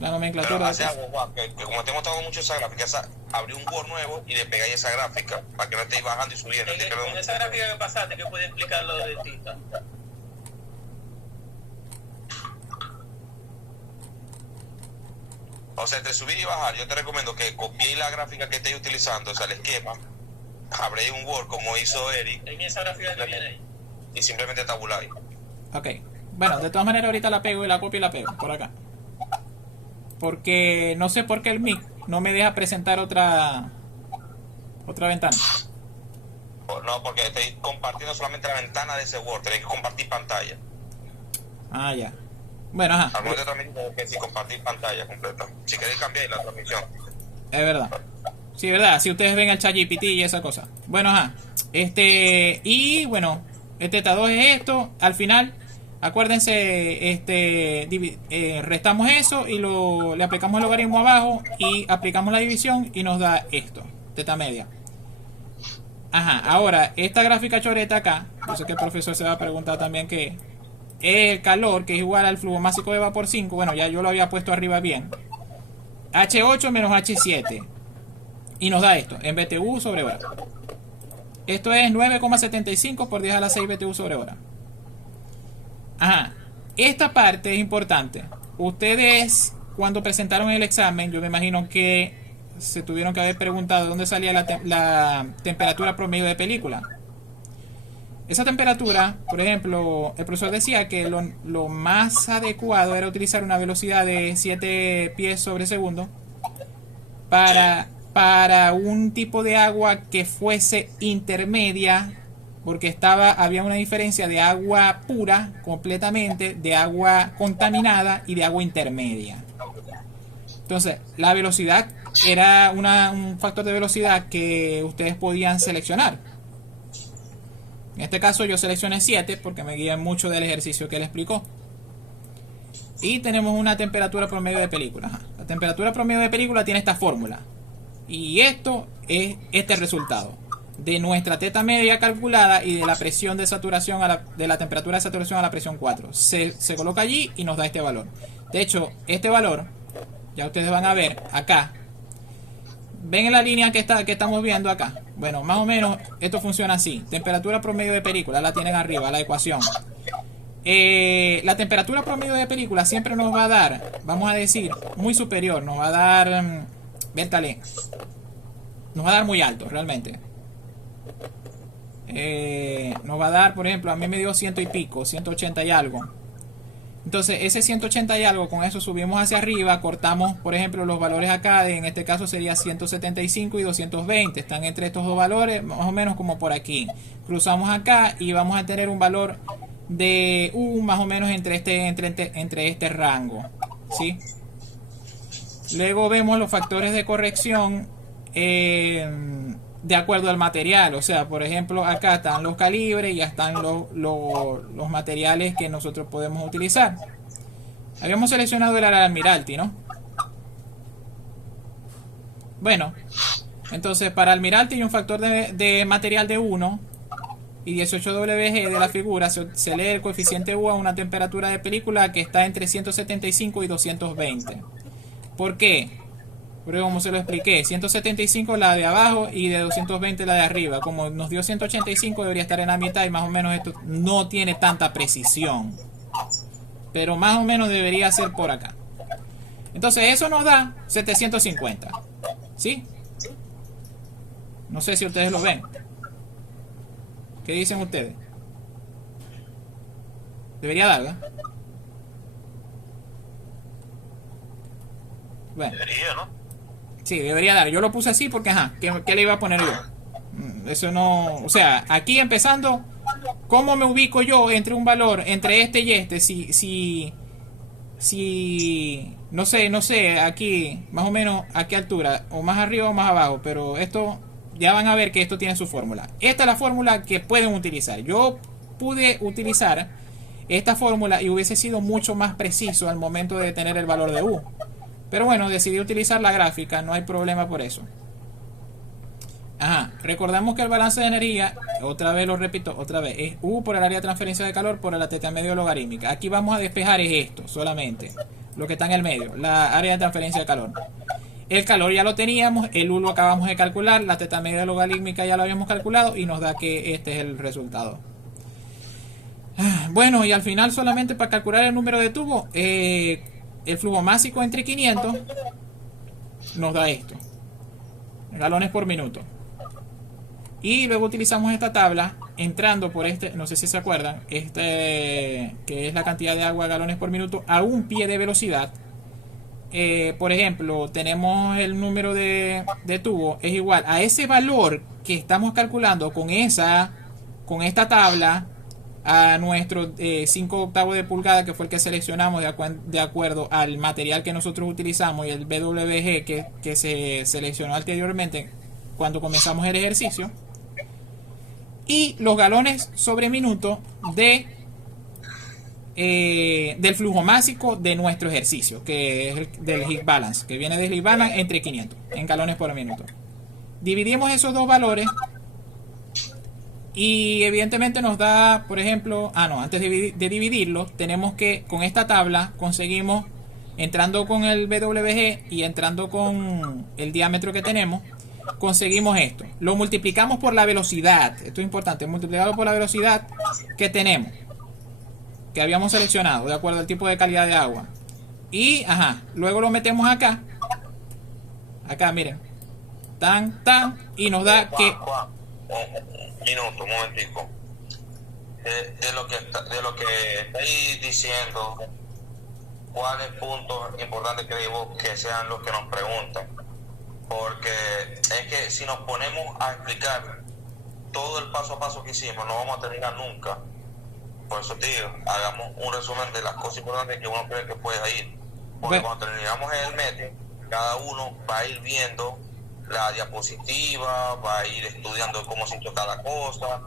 nomenclatura. Pero hace algo, Juan, que como te hemos estado mucho esa gráfica, abrí un Word nuevo y le pegáis esa gráfica para que no estéis bajando y subiendo. Con esa gráfica que pasaste, que puede explicar lo de Tita. O sea, entre subir y bajar, yo te recomiendo que copiéis la gráfica que estéis utilizando, o sea, el esquema, abréis un Word como hizo Eric. En esa gráfica que viene ahí. Y simplemente tabuláis. Ok. Bueno, de todas maneras ahorita la pego y la copio y la pego por acá. Porque no sé por qué el mic no me deja presentar otra ventana. No, porque estáis compartiendo solamente la ventana de ese Word, tenéis que compartir pantalla. Ah, ya. Bueno, ajá. Al momento de transmitir, que si compartir pantalla completa. Si queréis cambiar la transmisión. Es verdad. Sí, verdad. Si ustedes ven el ChatGPT y esa cosa. Bueno, ajá. Y bueno, teta 2 es esto. Al final, acuérdense, restamos eso y le aplicamos el logaritmo abajo y aplicamos la división y nos da esto. Teta media. Ajá. Ahora, esta gráfica choreta acá, yo sé que el profesor se va a preguntar también qué es el calor, que es igual al flujo másico de vapor 5. Bueno, ya yo lo había puesto arriba bien. H8 menos H7. Y nos da esto, en BTU sobre hora. Esto es 9,75 por 10 a la 6 BTU sobre hora. Ajá. Esta parte es importante. Ustedes, cuando presentaron el examen, yo me imagino que se tuvieron que haber preguntado dónde salía la temperatura promedio de película. Esa temperatura, por ejemplo, el profesor decía que lo más adecuado era utilizar una velocidad de 7 pies sobre segundo para un tipo de agua que fuese intermedia, porque había una diferencia de agua pura completamente, de agua contaminada y de agua intermedia. Entonces, la velocidad era un factor de velocidad que ustedes podían seleccionar. En este caso yo seleccioné 7 porque me guié mucho del ejercicio que él explicó. Y tenemos una temperatura promedio de película. Ajá. La temperatura promedio de película tiene esta fórmula. Y esto es este resultado. De nuestra teta media calculada y de la presión de saturación de la temperatura de saturación a la presión 4. Se coloca allí y nos da este valor. De hecho, este valor, ya ustedes van a ver acá. ¿Ven en la línea que estamos viendo acá? Bueno, más o menos esto funciona así. Temperatura promedio de película, la tienen arriba, la ecuación. La temperatura promedio de película siempre nos va a dar, vamos a decir, muy superior. Nos va a dar, véntale, nos va a dar muy alto, realmente. Nos va a dar, por ejemplo, a mí me dio 100 y pico, 180 y algo. Entonces ese 180 y algo, con eso subimos hacia arriba, cortamos por ejemplo los valores acá, en este caso sería 175 y 220, están entre estos dos valores, más o menos como por aquí. Cruzamos acá y vamos a tener un valor de más o menos entre este rango, ¿sí? Luego vemos los factores de corrección de acuerdo al material, o sea, por ejemplo, acá están los calibres y ya están los materiales que nosotros podemos utilizar. Habíamos seleccionado el Almiralty, ¿no? Bueno, entonces para Almiralty hay un factor de material de 1 y 18WG de la figura. Se lee el coeficiente U a una temperatura de película que está entre 175 y 220. ¿Por qué? Porque como se lo expliqué, 175 la de abajo y de 220 la de arriba. Como nos dio 185 debería estar en la mitad y más o menos esto no tiene tanta precisión. Pero más o menos debería ser por acá. Entonces eso nos da 750. ¿Sí? No sé si ustedes lo ven. ¿Qué dicen ustedes? Debería dar, ¿verdad? Bueno. Debería, ¿no? Sí, debería dar. Yo lo puse así porque, ajá, ¿qué le iba a poner yo? Eso no... O sea, aquí empezando, ¿cómo me ubico yo entre un valor, entre este y este? Si no sé, aquí, más o menos, ¿a qué altura? O más arriba o más abajo, pero esto, ya van a ver que esto tiene su fórmula. Esta es la fórmula que pueden utilizar. Yo pude utilizar esta fórmula y hubiese sido mucho más preciso al momento de tener el valor de U. Pero bueno, decidí utilizar la gráfica, no hay problema por eso. Ajá, recordamos que el balance de energía, otra vez lo repito, otra vez, es U por el área de transferencia de calor por la teta medio logarítmica. Aquí vamos a despejar es esto, solamente, lo que está en el medio, la área de transferencia de calor. El calor ya lo teníamos, el U lo acabamos de calcular, la teta medio logarítmica ya lo habíamos calculado y nos da que este es el resultado. Bueno, y al final solamente para calcular el número de tubo, el flujo másico entre 500 nos da esto, galones por minuto. Y luego utilizamos esta tabla entrando por este, no sé si se acuerdan, que es la cantidad de agua galones por minuto a un pie de velocidad. Por ejemplo, tenemos el número de tubo es igual a ese valor que estamos calculando con esta tabla, a nuestro 5 octavos de pulgada, que fue el que seleccionamos de acuerdo al material que nosotros utilizamos, y el BWG que se seleccionó anteriormente cuando comenzamos el ejercicio, y los galones sobre minuto del flujo másico de nuestro ejercicio, que es del heat balance, que viene del heat balance entre 500 en galones por minuto. Dividimos esos dos valores y evidentemente nos da, por ejemplo, antes de dividirlo, tenemos que, con esta tabla, conseguimos, entrando con el BWG y entrando con el diámetro que tenemos, conseguimos esto. Lo multiplicamos por la velocidad, esto es importante, multiplicarlo por la velocidad que tenemos, que habíamos seleccionado, de acuerdo al tipo de calidad de agua. Y, luego lo metemos acá, miren, y nos da que... Un momentico. De lo que estáis diciendo, ¿cuáles puntos importantes creéis vos que sean los que nos preguntan? Porque es que si nos ponemos a explicar todo el paso a paso que hicimos, no vamos a terminar nunca. Por eso te digo, hagamos un resumen de las cosas importantes que uno cree que puede ir. Porque cuando terminamos el meeting, cada uno va a ir viendo la diapositiva, va a ir estudiando cómo se hizo cada cosa,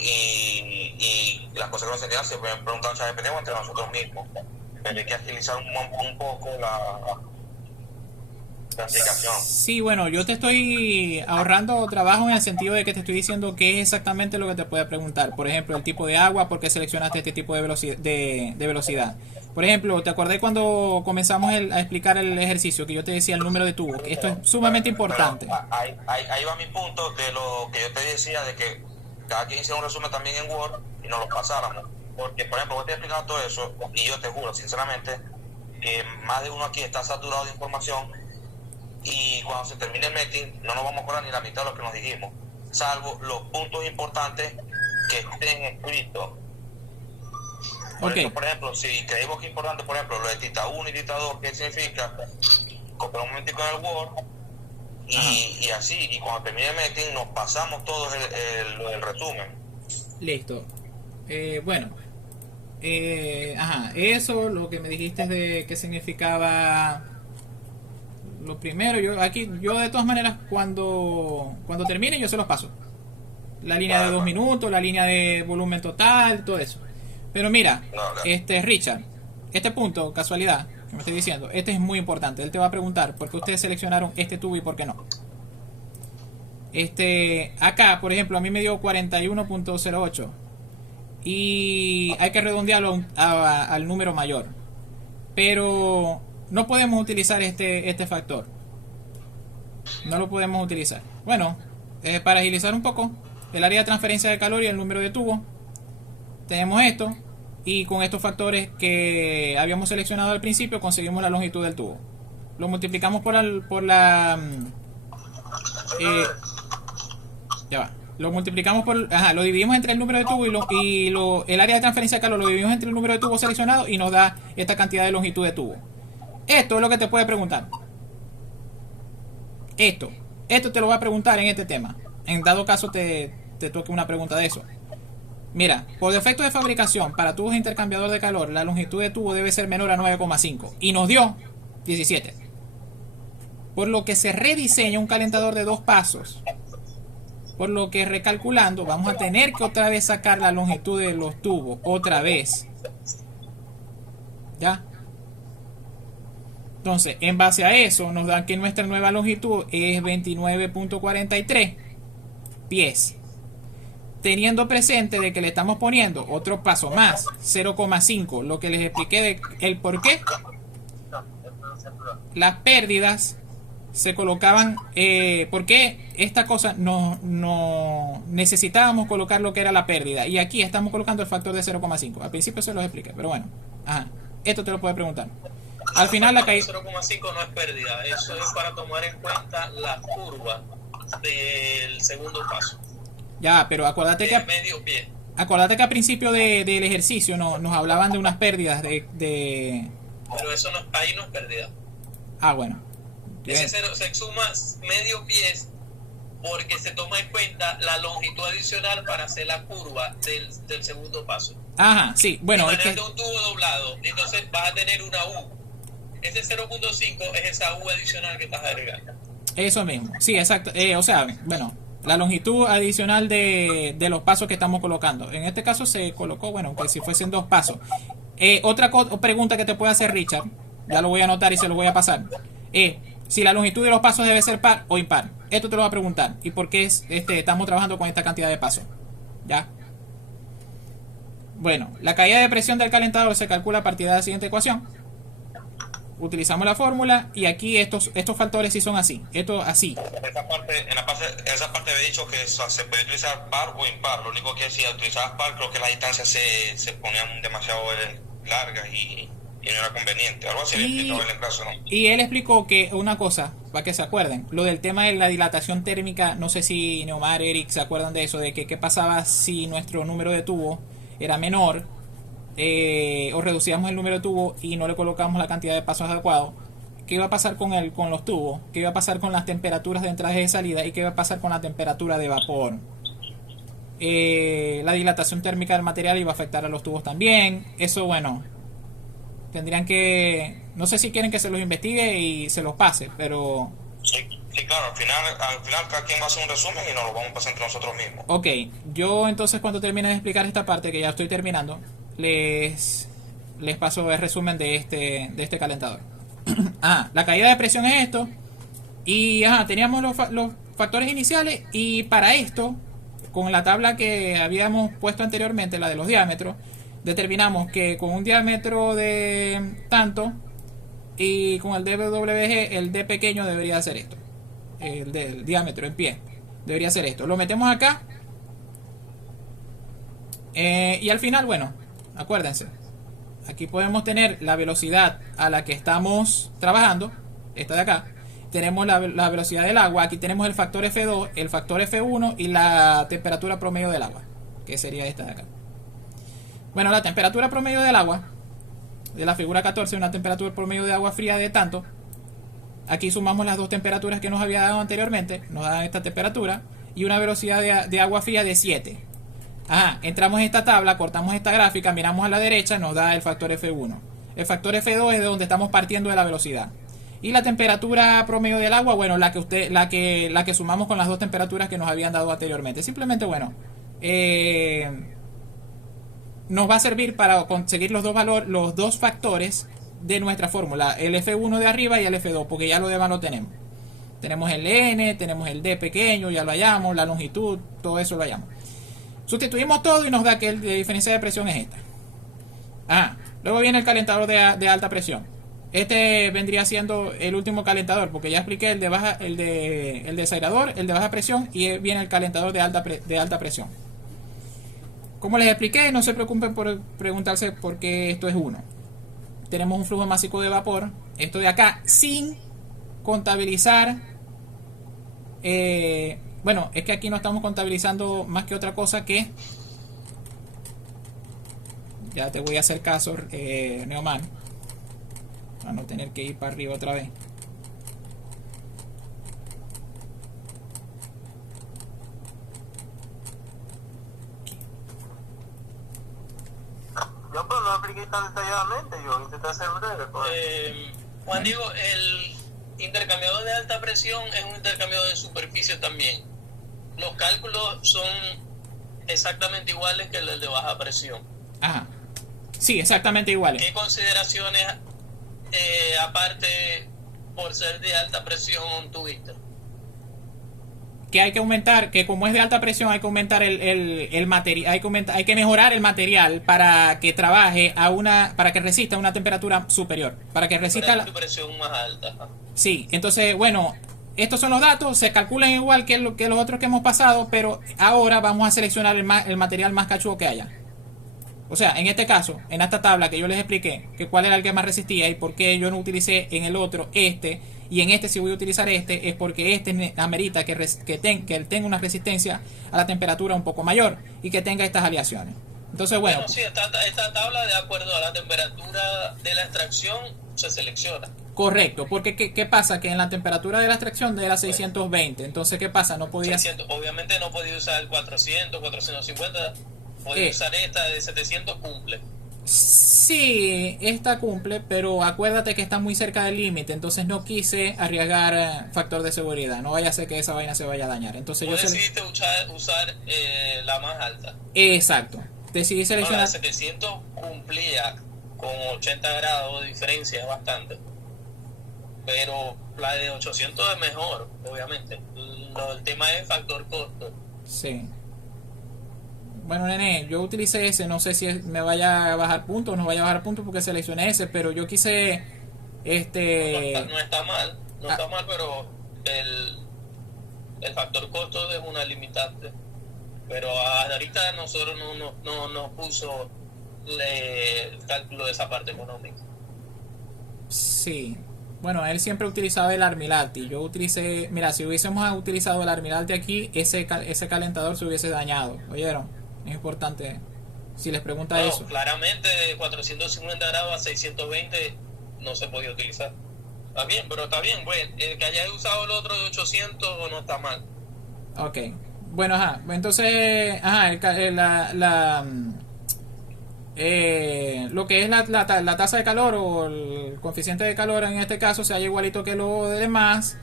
y las cosas que no se entiendan se pueden preguntar a ChatGPT entre nosotros mismos. Pero hay que agilizar un poco la aplicación. Sí, bueno, yo te estoy ahorrando trabajo en el sentido de que te estoy diciendo qué es exactamente lo que te puede preguntar. Por ejemplo, el tipo de agua, por qué seleccionaste este tipo de velocidad. Por ejemplo, ¿te acordás cuando comenzamos a explicar el ejercicio que yo te decía el número de tubos? Esto es sumamente importante. Pero ahí va mi punto de lo que yo te decía, de que cada quien hiciera un resumen también en Word y nos lo pasáramos. Porque, por ejemplo, vos te he explicado todo eso y yo te juro, sinceramente, que más de uno aquí está saturado de información y cuando se termine el meeting no nos vamos a acordar ni la mitad de lo que nos dijimos, salvo los puntos importantes que estén escritos. Por ejemplo, si creemos que es importante, por ejemplo, lo de tita 1 y tita 2, ¿qué significa? Copiamos un momentico en el Word y así, y cuando termine el meeting nos pasamos todos el resumen. Listo. Eso, lo que me dijiste de qué significaba lo primero, yo de todas maneras cuando termine yo se los paso. La línea de 2 minutos, la línea de volumen total, todo eso. Pero mira, Richard, este punto, casualidad, que me estoy diciendo, este es muy importante. Él te va a preguntar por qué ustedes seleccionaron este tubo y por qué no. Acá, por ejemplo, a mí me dio 41.08 y hay que redondearlo al número mayor. Pero no podemos utilizar este factor. No lo podemos utilizar. Bueno, para agilizar un poco, el área de transferencia de calor y el número de tubo, tenemos esto, y con estos factores que habíamos seleccionado al principio conseguimos la longitud del tubo. Lo multiplicamos por la Ya va. Lo multiplicamos por... Ajá, lo dividimos entre el número de tubo el área de transferencia de calor lo dividimos entre el número de tubo seleccionado y nos da esta cantidad de longitud de tubo. Esto es lo que te puede preguntar. Esto te lo va a preguntar en este tema. En dado caso te toque una pregunta de eso. Mira, por defecto de fabricación, para tubos de intercambiador de calor, la longitud de tubo debe ser menor a 9,5. Y nos dio 17. Por lo que se rediseña un calentador de 2 pasos. Por lo que recalculando, vamos a tener que otra vez sacar la longitud de los tubos. Otra vez. ¿Ya? Entonces, en base a eso, nos dan que nuestra nueva longitud es 29.43 pies. Teniendo presente de que le estamos poniendo otro paso más, 0,5, lo que les expliqué de el por qué. Las pérdidas se colocaban, porque esta cosa no necesitábamos colocar lo que era la pérdida. Y aquí estamos colocando el factor de 0,5. Al principio se los expliqué, pero bueno. Ajá, esto te lo puede preguntar. Al final la caída 0,5 no es pérdida, eso es para tomar en cuenta la curva del segundo paso. Ya, pero acuérdate que medio pie. Acuérdate que al principio del ejercicio nos hablaban de unas pérdidas de... Pero eso no, ahí no es pérdida. Ah, bueno. Ese cero se suma medio pie porque se toma en cuenta la longitud adicional para hacer la curva del segundo paso. Ajá, sí, bueno. Imagínate un tubo doblado, entonces vas a tener una U. Ese 0.5 es esa U adicional que estás agregando. Eso mismo, sí, exacto. O sea, bueno, la longitud adicional de los pasos que estamos colocando. En este caso se colocó, bueno, que si fuesen 2 pasos. Otra pregunta que te puede hacer Richard, ya lo voy a anotar y se lo voy a pasar. Si la longitud de los pasos debe ser par o impar. Esto te lo va a preguntar. ¿Y por qué estamos trabajando con esta cantidad de pasos? ¿Ya? Bueno, la caída de presión del calentador se calcula a partir de la siguiente ecuación. Utilizamos la fórmula y aquí estos factores sí son así. Esto así. Esa parte había dicho que se puede utilizar par o impar. Lo único que si utilizabas par, creo que las distancias se ponían demasiado largas y no era conveniente. Algo así le explicó en el caso, ¿no? Y él explicó que una cosa, para que se acuerden, lo del tema de la dilatación térmica, no sé si Neomar, Eric se acuerdan de eso, de que qué pasaba si nuestro número de tubo era menor, o reducíamos el número de tubo y no le colocamos la cantidad de pasos adecuados. ¿Qué iba a pasar con los tubos? ¿Qué iba a pasar con las temperaturas de entrada y de salida? ¿Y qué iba a pasar con la temperatura de vapor? La dilatación térmica del material iba a afectar a los tubos también. Eso, bueno, tendrían que... No sé si quieren que se los investigue y se los pase, pero... Sí, claro, al final cada quien va a hacer un resumen y nos lo vamos a pasar entre nosotros mismos. Ok, yo entonces cuando termine de explicar esta parte, que ya estoy terminando, les paso el resumen de este calentador. La caída de presión es esto. Y teníamos los factores iniciales. Y para esto, con la tabla que habíamos puesto anteriormente, la de los diámetros, determinamos que con un diámetro de tanto y con el DWG, el D pequeño debería ser esto. El del diámetro en pie debería ser esto. Lo metemos acá. Y al final, bueno, acuérdense, aquí podemos tener la velocidad a la que estamos trabajando, esta de acá. Tenemos la velocidad del agua, aquí tenemos el factor F2, el factor F1 y la temperatura promedio del agua, que sería esta de acá. Bueno, la temperatura promedio del agua, de la figura 14, una temperatura promedio de agua fría de tanto. Aquí sumamos las dos temperaturas que nos había dado anteriormente, nos da esta temperatura, y una velocidad de agua fría de 7. Entramos en esta tabla, cortamos esta gráfica, miramos a la derecha, nos da el factor F1. El factor F2 es de donde estamos partiendo de la velocidad. Y la temperatura promedio del agua, bueno, la que sumamos con las dos temperaturas que nos habían dado anteriormente. Simplemente, bueno, nos va a servir para conseguir los dos factores de nuestra fórmula, el F1 de arriba y el F2, porque ya lo demás lo tenemos. Tenemos el N, tenemos el D pequeño, ya lo hallamos, la longitud, todo eso lo hallamos. Sustituimos todo y nos da que la diferencia de presión es esta. Luego viene el calentador de alta presión. Este vendría siendo el último calentador, porque ya expliqué el de desairador, el de baja presión, y viene el calentador de alta presión. Como les expliqué, no se preocupen por preguntarse por qué esto es 1. Tenemos un flujo másico de vapor, esto de acá, sin contabilizar bueno, es que aquí no estamos contabilizando más que otra cosa que, ya te voy a hacer caso, Neoman, para no tener que ir para arriba otra vez. Yo pues no apliqué tan detalladamente, yo intenté hacer breve. Pues. Juan Diego, el intercambiador de alta presión es un intercambiador de superficie también. Los cálculos son exactamente iguales que el de baja presión. Ajá. Sí, exactamente iguales. ¿Qué consideraciones, aparte por ser de alta presión, tuviste? Que hay que aumentar, que como es de alta presión hay que aumentar el material, hay que mejorar el material para que trabaje para que resista a una temperatura superior, para que resista la presión más alta. Sí, entonces, bueno, estos son los datos, se calculan igual que los otros que hemos pasado, pero ahora vamos a seleccionar el material más cachudo que haya. O sea, en este caso, en esta tabla que yo les expliqué, que cuál era el que más resistía y por qué yo no utilicé en el otro y en este sí voy a utilizar es porque amerita que tenga una resistencia a la temperatura un poco mayor y que tenga estas aleaciones. Entonces, bueno sí, esta tabla, de acuerdo a la temperatura de la extracción, se selecciona. Correcto, porque ¿qué pasa? Que en la temperatura de la extracción era 620, entonces ¿qué pasa? No podía... 600, obviamente no podía usar el 400, 450, podía usar esta de 700, cumple. Sí, esta cumple, pero acuérdate que está muy cerca del límite, entonces no quise arriesgar factor de seguridad, no vaya a ser que esa vaina se vaya a dañar. Entonces yo decidiste usar la más alta. Exacto, decidí seleccionar... La 700 cumplía con 80 grados de diferencia, bastante. Pero la de 800 es mejor, obviamente. El tema es factor costo. Sí. Bueno, nene, yo utilicé ese, no sé si me vaya a bajar puntos o no vaya a bajar puntos porque seleccioné ese, pero yo quise no está mal, está mal, pero el factor costo es una limitante. Pero ahorita nosotros no nos puso el cálculo de esa parte económica. Sí. Bueno, él siempre utilizaba el Armilati. Yo utilicé... Mira, si hubiésemos utilizado el Armilati aquí, ese calentador se hubiese dañado. ¿Oyeron? Es importante. Si les pregunta eso. Claramente de 450 grados a 620 no se podía utilizar. Está bien, pero está bien. Pues, el que haya usado el otro de 800 no está mal. Ok. Bueno, ajá. Entonces, ajá, lo que es la tasa de calor o el coeficiente de calor en este caso se halla igualito que lo demás.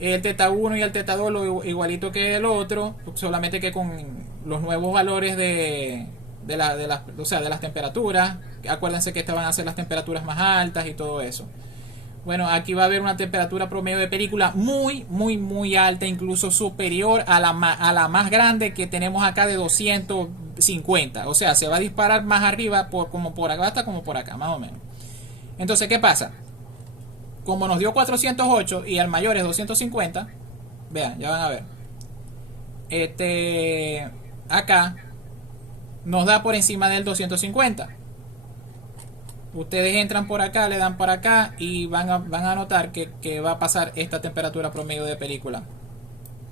El teta 1 y el teta 2 lo igualito que el otro, solamente que con los nuevos valores de las temperaturas. Acuérdense que estas van a ser las temperaturas más altas y todo eso. Bueno, aquí va a haber una temperatura promedio de película muy, muy, muy alta, incluso superior a la más grande que tenemos acá de 250. O sea, se va a disparar más arriba como por acá hasta como por acá, más o menos. Entonces, ¿qué pasa? Como nos dio 408 y el mayor es 250, vean, ya van a ver. Acá nos da por encima del 250. Ustedes entran por acá, le dan para acá y van a notar que va a pasar esta temperatura promedio de película.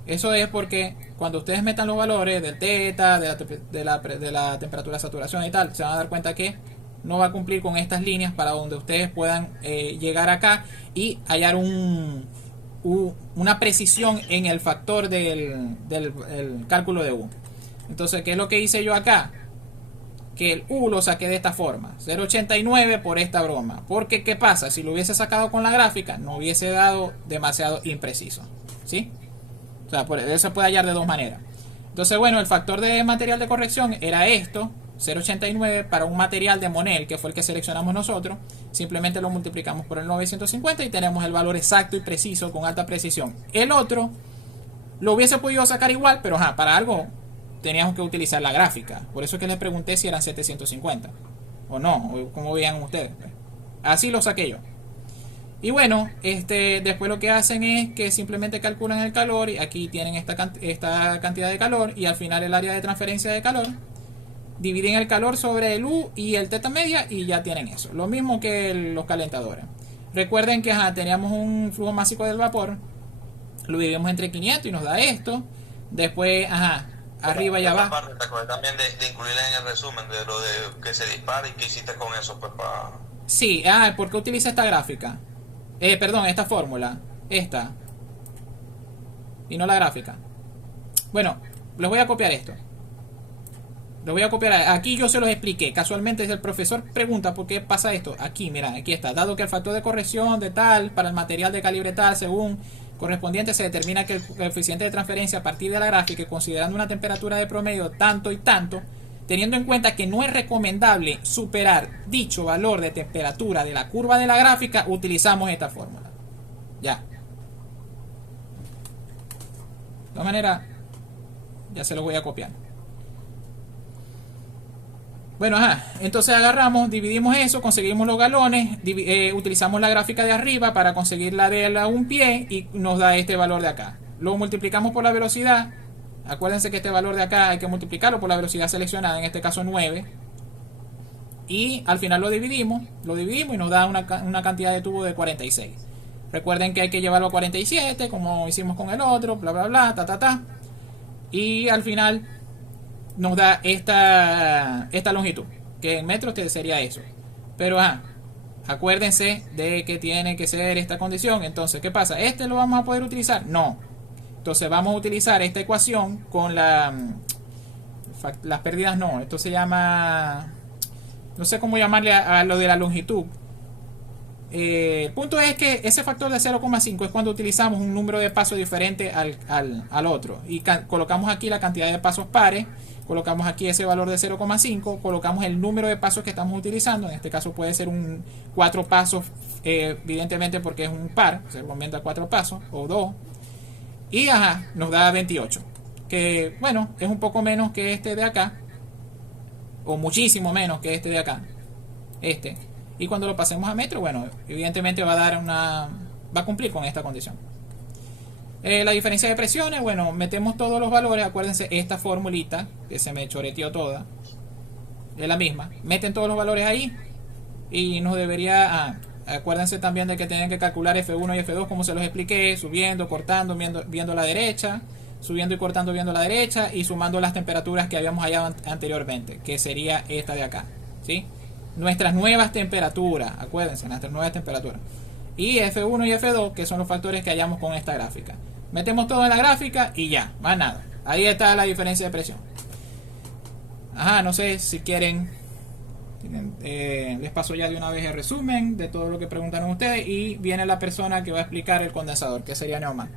Eso es porque cuando ustedes metan los valores del teta, de la temperatura de saturación y tal, se van a dar cuenta que no va a cumplir con estas líneas para donde ustedes puedan llegar acá y hallar una precisión en el factor del cálculo de U. Entonces, ¿qué es lo que hice yo acá? Que el U lo saqué de esta forma, 0.89 por esta broma. Porque, ¿qué pasa? Si lo hubiese sacado con la gráfica, no hubiese dado demasiado impreciso, ¿sí? O sea, eso se puede hallar de dos maneras. Entonces, bueno, el factor de material de corrección era esto, 0.89 para un material de Monel, que fue el que seleccionamos nosotros. Simplemente lo multiplicamos por el 950 y tenemos el valor exacto y preciso con alta precisión. El otro lo hubiese podido sacar igual, pero para algo teníamos que utilizar la gráfica. Por eso es que les pregunté si eran 750 o no, o como veían ustedes. Así lo saqué yo. Y bueno, después lo que hacen es que simplemente calculan el calor y aquí tienen esta cantidad de calor y al final el área de transferencia de calor. Dividen el calor sobre el U y el teta media y ya tienen eso. Lo mismo que los calentadores. Recuerden que teníamos un flujo másico del vapor Lo dividimos entre 500 y nos da esto. Después, ajá, arriba y abajo. Parte, ¿te acuerdas también de incluirla en el resumen de lo de que se dispara y qué hiciste con eso? Pues para... Sí, ¿por qué utiliza esta gráfica? Perdón, esta fórmula. Esta. Y no la gráfica. Bueno, les voy a copiar esto. Lo voy a copiar. Aquí yo se los expliqué. Casualmente, el profesor pregunta por qué pasa esto. Aquí, mira, aquí está. Dado que el factor de corrección de tal para el material de calibre tal, según correspondiente, se determina que el coeficiente de transferencia a partir de la gráfica, considerando una temperatura de promedio tanto y tanto, teniendo en cuenta que no es recomendable superar dicho valor de temperatura de la curva de la gráfica, utilizamos esta fórmula. Ya. De todas maneras, ya se lo voy a copiar. Bueno, ajá, entonces agarramos, dividimos eso, conseguimos los galones, utilizamos la gráfica de arriba para conseguir la de un pie y nos da este valor de acá. Lo multiplicamos por la velocidad. Acuérdense que este valor de acá hay que multiplicarlo por la velocidad seleccionada, en este caso 9. Y al final lo dividimos y nos da una cantidad de tubo de 46. Recuerden que hay que llevarlo a 47, como hicimos con el otro, bla bla bla, ta. Y al final nos da esta longitud, que en metros sería eso. Pero acuérdense de que tiene que ser esta condición. Entonces, ¿qué pasa? ¿Este lo vamos a poder utilizar? No. Entonces vamos a utilizar esta ecuación con las pérdidas. No, esto se llama, no sé cómo llamarle a lo de la longitud. El punto es que ese factor de 0,5 es cuando utilizamos un número de pasos diferente al otro. Y colocamos aquí la cantidad de pasos pares. Colocamos aquí ese valor de 0,5, colocamos el número de pasos que estamos utilizando, en este caso puede ser 4 pasos, evidentemente porque es un par, se aumenta 4 pasos, o 2, y nos da 28, que bueno, es un poco menos que este de acá, o muchísimo menos que este de acá, y cuando lo pasemos a metro, bueno, evidentemente va a cumplir con esta condición. La diferencia de presiones, bueno, metemos todos los valores. Acuérdense, esta formulita que se me choreteó toda es la misma. Meten todos los valores ahí y nos debería... acuérdense también de que tienen que calcular F1 y F2 como se los expliqué, subiendo, cortando, viendo la derecha, subiendo y cortando viendo la derecha y sumando las temperaturas que habíamos hallado anteriormente, que sería esta de acá, ¿sí? Nuestras nuevas temperaturas, acuérdense, nuestras nuevas temperaturas. Y F1 y F2, que son los factores que hallamos con esta gráfica. Metemos todo en la gráfica y ya, más nada. Ahí está la diferencia de presión. No sé si quieren, les paso ya de una vez el resumen de todo lo que preguntaron ustedes y viene la persona que va a explicar el condensador, que sería Neumann.